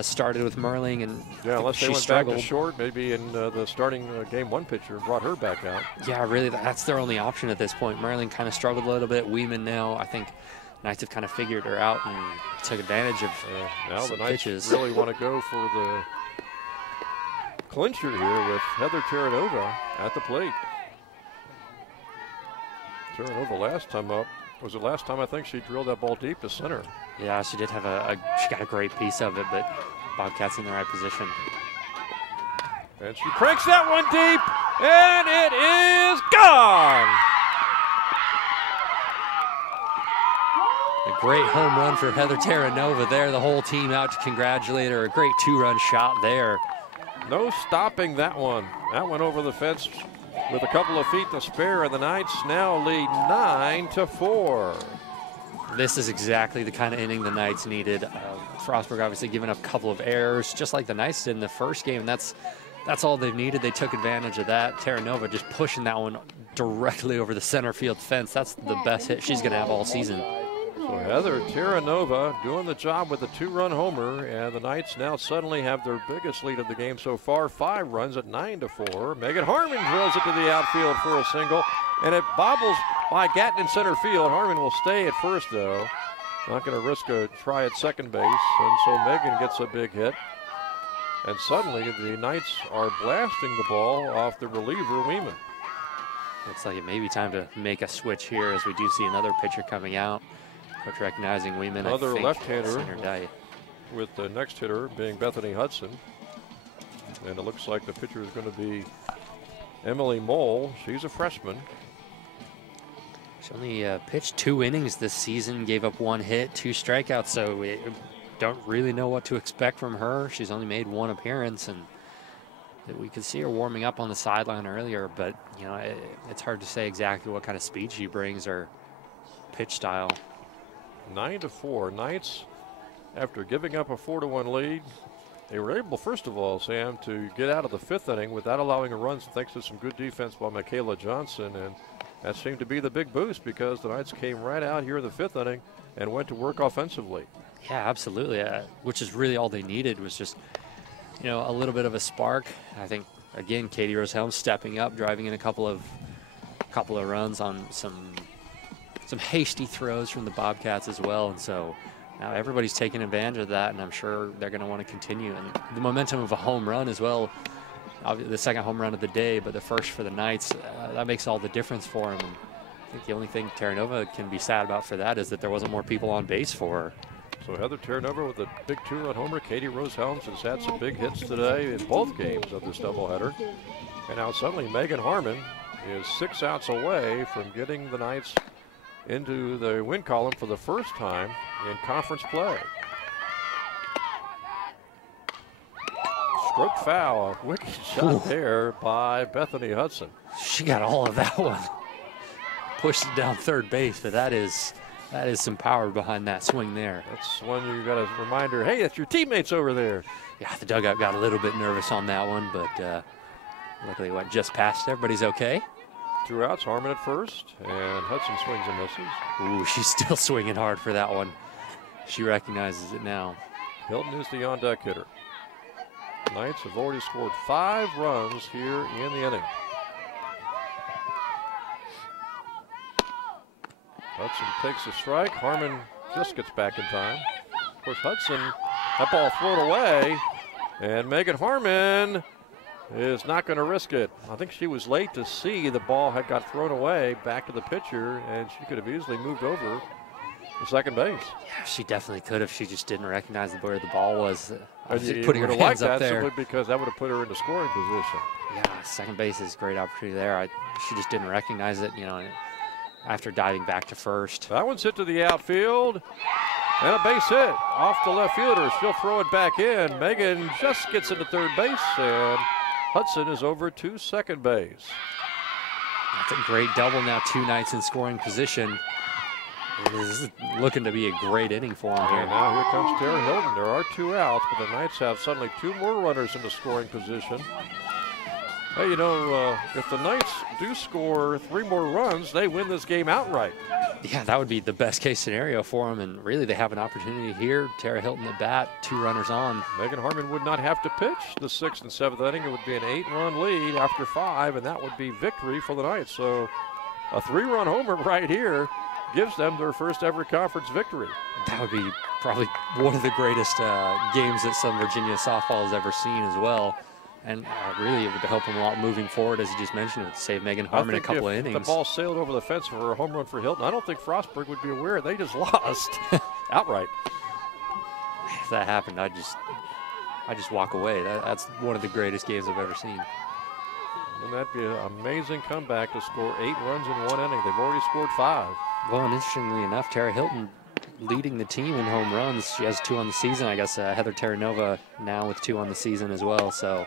started with Merling, and yeah, unless they went struggled back to short, maybe in the starting game 1 pitcher brought her back out. Yeah, really, that's their only option at this point. Merling kind of struggled a little bit. Weeman now, I think Knights have kind of figured her out and took advantage of now the Knights pitches. Really want to go for the clincher here with Heather Terranova at the plate. Terranova last time up. Was the last time I think she drilled that ball deep to center. Yeah, she did have she got a great piece of it, but Bobcats in the right position. And she cranks that one deep, and it is gone. A great home run for Heather Terranova there. The whole team out to congratulate her. A great 2-run shot there. No stopping that one. That went over the fence with a couple of feet to spare, and the Knights now lead 9-4. This is exactly the kind of inning the Knights needed. Frostburg obviously giving up a couple of errors, just like the Knights did in the first game, and that's all they've needed. They took advantage of that. Terra Nova just pushing that one directly over the center field fence. That's the best hit she's going to have all season. So Heather Terra Nova doing the job with a 2-run homer, and the Knights now suddenly have their biggest lead of the game so far, 5 runs at 9-4. Megan Harmon drills it to the outfield for a single, and it bobbles by Gatton in center field. Harmon will stay at first, though. Not going to risk a try at second base, and so Megan gets a big hit. And suddenly the Knights are blasting the ball off the reliever, Weeman. Looks like it may be time to make a switch here as we do see another pitcher coming out. Coach recognizing Weeman. Another left-hander with the next hitter being Bethany Hudson. And it looks like the pitcher is going to be Emily Mole. She's a freshman. She only pitched 2 innings this season, gave up 1 hit, 2 strikeouts, so we don't really know what to expect from her. She's only made 1 appearance, and we could see her warming up on the sideline earlier, but you know, it's hard to say exactly what kind of speed she brings or pitch style. 9-4. Knights, after giving up a 4-1 lead, they were able, first of all, Sam, to get out of the 5th inning without allowing a run, thanks to some good defense by Michaela Johnson, and that seemed to be the big boost because the Knights came right out here in the 5th inning and went to work offensively. Yeah, absolutely, which is really all they needed was just, you know, a little bit of a spark. I think, again, Katie Rose Helms stepping up, driving in a couple of runs on some hasty throws from the Bobcats as well, and so now everybody's taking advantage of that, and I'm sure they're going to want to continue. And the momentum of a home run as well, the second home run of the day, but the first for the Knights, that makes all the difference for them. And I think the only thing Terra Nova can be sad about for that is that there wasn't more people on base for her. So Heather Terra Nova with a big 2-run homer. Katie Rose Helms has had some big hits today in both games of this doubleheader. And now suddenly Megan Harmon is 6 outs away from getting the Knights into the win column for the first time in conference play. Stroke foul, a wicked shot there by Bethany Hudson. She got all of that one. Pushed it down third base, but that is some power behind that swing there. That's one you got to remind her, hey, that's your teammates over there. Yeah, the dugout got a little bit nervous on that one, but luckily it went just past. Everybody's okay. 2 outs, Harmon at first, and Hudson swings and misses. Ooh, she's still swinging hard for that one. She recognizes it now. Hilton is the on-deck hitter. Knights have already scored 5 runs here in the inning. Hudson takes a strike. Harmon just gets back in time. Of course, Hudson, that ball thrown away, and Megan Harmon is not going to risk it. I think she was late to see the ball had got thrown away back to the pitcher, and she could have easily moved over to second base. Yeah, she definitely could have. She just didn't recognize where the ball was. Putting her hands up there simply because that would have put her into scoring position. Yeah, second base is a great opportunity there. She just didn't recognize it, you know, after diving back to first. That one's hit to the outfield. And a base hit off the left fielder. She'll throw it back in. Megan just gets into third base, and Hudson is over to second base. That's a great double now. 2 Knights in scoring position. This is looking to be a great inning for him here. And now here comes Tara Hilton. There are 2 outs, but the Knights have suddenly 2 more runners into scoring position. Hey, you know, if the Knights do score 3 more runs, they win this game outright. Yeah, that would be the best case scenario for them, and really they have an opportunity here. Tara Hilton at bat, 2 runners on. Megan Harmon would not have to pitch the 6th and 7th inning. It would be an 8-run lead after 5, and that would be victory for the Knights. So a 3-run homer right here gives them their first ever conference victory. That would be probably one of the greatest games that Southern Virginia softball has ever seen as well. And really, it would help them a lot moving forward, as you just mentioned. It would save Megan Harmon a couple of innings. If the ball sailed over the fence for a home run for Hilton, I don't think Frostburg would be aware. They just lost outright. If that happened, I'd just walk away. That's one of the greatest games I've ever seen. Wouldn't that be an amazing comeback to score 8 runs in 1 inning? They've already scored 5. Well, and interestingly enough, Tara Hilton leading the team in home runs. She has 2 on the season. I guess Heather Terra Nova now with 2 on the season as well. So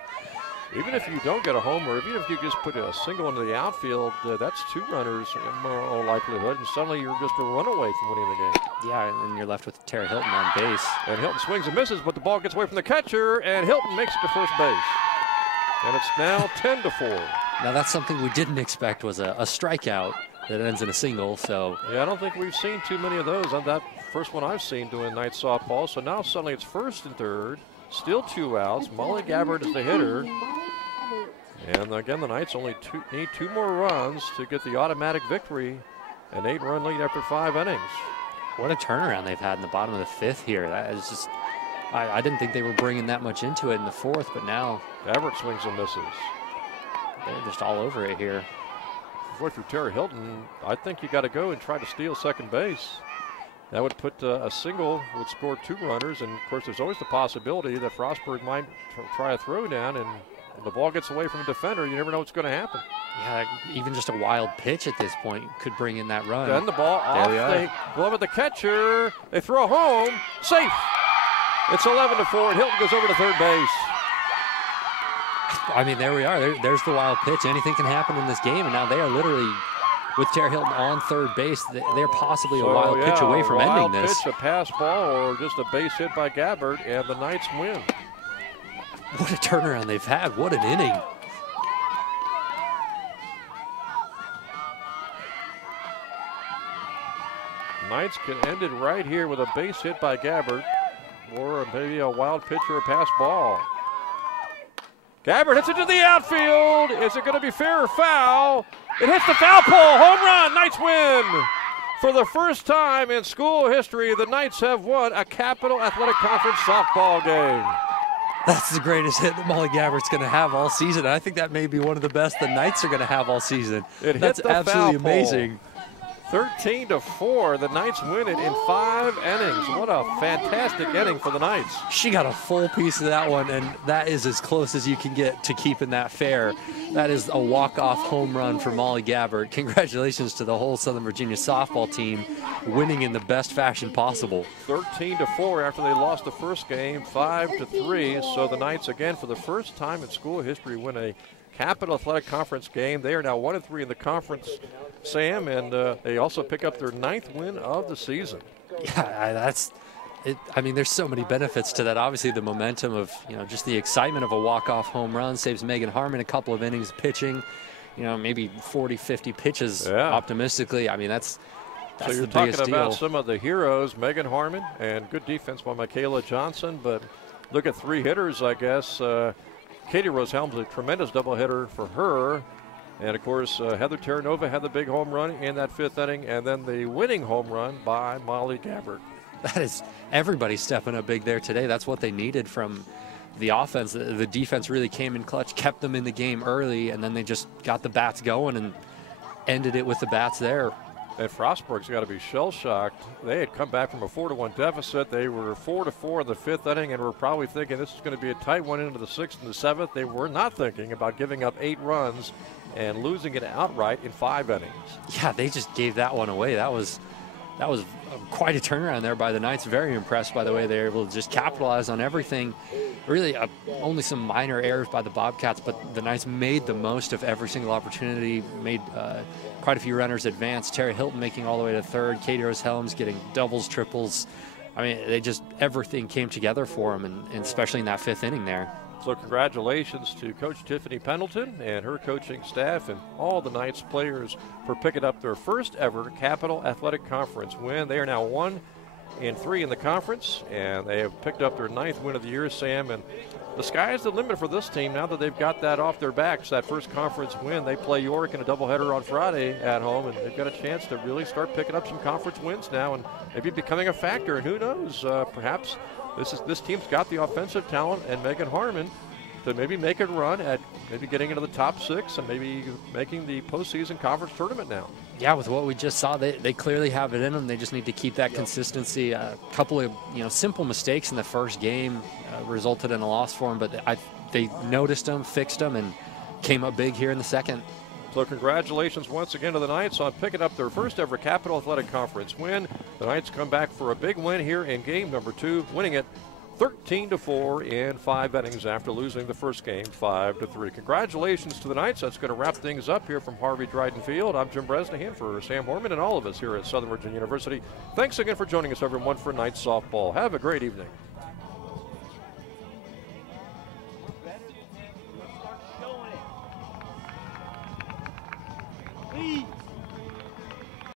Even if you don't get a homer, even if you just put a single into the outfield, that's 2 runners in more likelihood, and suddenly you're just a run away from winning the game. Yeah, and you're left with Terry Hilton on base. And Hilton swings and misses, but the ball gets away from the catcher, and Hilton makes it to first base. And it's now 10-4. Now that's something we didn't expect, was a strikeout that ends in a single. So yeah, I don't think we've seen too many of those. On that first one I've seen doing night softball. So now suddenly it's first and third, still 2 outs. Molly Gabbard is the hitter. And again, the Knights only need 2 more runs to get the automatic victory, an 8-run lead after 5 innings. What a turnaround they've had in the bottom of the 5th here. That is just, I didn't think they were bringing that much into it in the 4th, but now Gabbard swings and misses. They're just all over it here. If you're Terry Hilton, I think you got to go and try to steal second base. That would put a single, would score 2 runners, and of course there's always the possibility that Frostburg might try a throw down, and when the ball gets away from a defender, you never know what's going to happen. Yeah, even just a wild pitch at this point could bring in that run. Then the ball off the glove of the catcher. They throw home. Safe. It's 11-4, and Hilton goes over to third base. I mean, there we are. There's the wild pitch. Anything can happen in this game, and now they are literally, with Terry Hilton on third base, they're possibly a wild pitch away from ending this. Pitch, a pass ball, or just a base hit by Gabbard, and the Knights win. What a turnaround they've had. What an inning. Knights can end it right here with a base hit by Gabbard, or maybe a wild pitch or a pass ball. Gabbard hits it to the outfield. Is it going to be fair or foul? It hits the foul pole. Home run. Knights win. For the first time in school history, the Knights have won a Capital Athletic Conference softball game. That's the greatest hit that Molly Gabbard's going to have all season. I think that may be one of the best the Knights are going to have all season. That's absolutely amazing. 13-4, the Knights win it in 5 innings. What a fantastic inning for the Knights. She got a full piece of that one, and that is as close as you can get to keeping that fair. That is a walk-off home run for Molly Gabbard. Congratulations to the whole Southern Virginia softball team, winning in the best fashion possible. 13-4 after they lost the first game, 5-3. So the Knights, again, for the first time in school history, win a Capital Athletic Conference game. They are now 1-3 in the conference, Sam, and they also pick up their 9th win of the season. Yeah, that's it. I mean, there's so many benefits to that. Obviously, the momentum of, just the excitement of a walk-off home run saves Megan Harmon a couple of innings pitching, maybe 40, 50 pitches optimistically. I mean, that's so you're the talking biggest about deal. Some of the heroes, Megan Harmon, and good defense by Michaela Johnson, but look at 3 hitters, I guess. Katie Rose Helms, a tremendous doubleheader for her. And, of course, Heather Terranova had the big home run in that 5th inning, and then the winning home run by Molly Gabbard. That is, everybody stepping up big there today. That's what they needed from the offense. The defense really came in clutch, kept them in the game early, and then they just got the bats going and ended it with the bats there. And Frostburg's got to be shell-shocked. They had come back from a 4-1 deficit. They were 4-4 in the 5th inning and were probably thinking this is going to be a tight one into the 6th and the 7th. They were not thinking about giving up 8 runs and losing it outright in 5 innings. Yeah, they just gave that one away. That was quite a turnaround there by the Knights. Very impressed by the way they were able to just capitalize on everything. Really, only some minor errors by the Bobcats, but the Knights made the most of every single opportunity, made quite a few runners advance. Terry Hilton making all the way to third, Katie Rose Helms getting doubles, triples. I mean, everything came together for them, and especially in that 5th inning there. So congratulations to Coach Tiffany Pendleton and her coaching staff and all the Knights players for picking up their first ever Capital Athletic Conference win. They are now 1-3 in the conference, and they have picked up their 9th win of the year, Sam. And the sky is the limit for this team now that they've got that off their backs, that first conference win. They play York in a doubleheader on Friday at home, and they've got a chance to really start picking up some conference wins now and maybe becoming a factor. And who knows, perhaps this team's got the offensive talent and Megan Harmon to maybe make a run at maybe getting into the top 6 and maybe making the postseason conference tournament now. Yeah, with what we just saw, they clearly have it in them. They just need to keep that consistency. A couple of simple mistakes in the first game resulted in a loss for them, but they noticed them, fixed them, and came up big here in the 2nd. So congratulations once again to the Knights on picking up their first ever Capital Athletic Conference win. The Knights come back for a big win here in game number 2, winning it 13-4 in 5 innings after losing the first game 5-3. Congratulations to the Knights. That's going to wrap things up here from Harvey Dryden Field. I'm Jim Bresnahan for Sam Horman and all of us here at Southern Virginia University. Thanks again for joining us, everyone, for Knights softball. Have a great evening.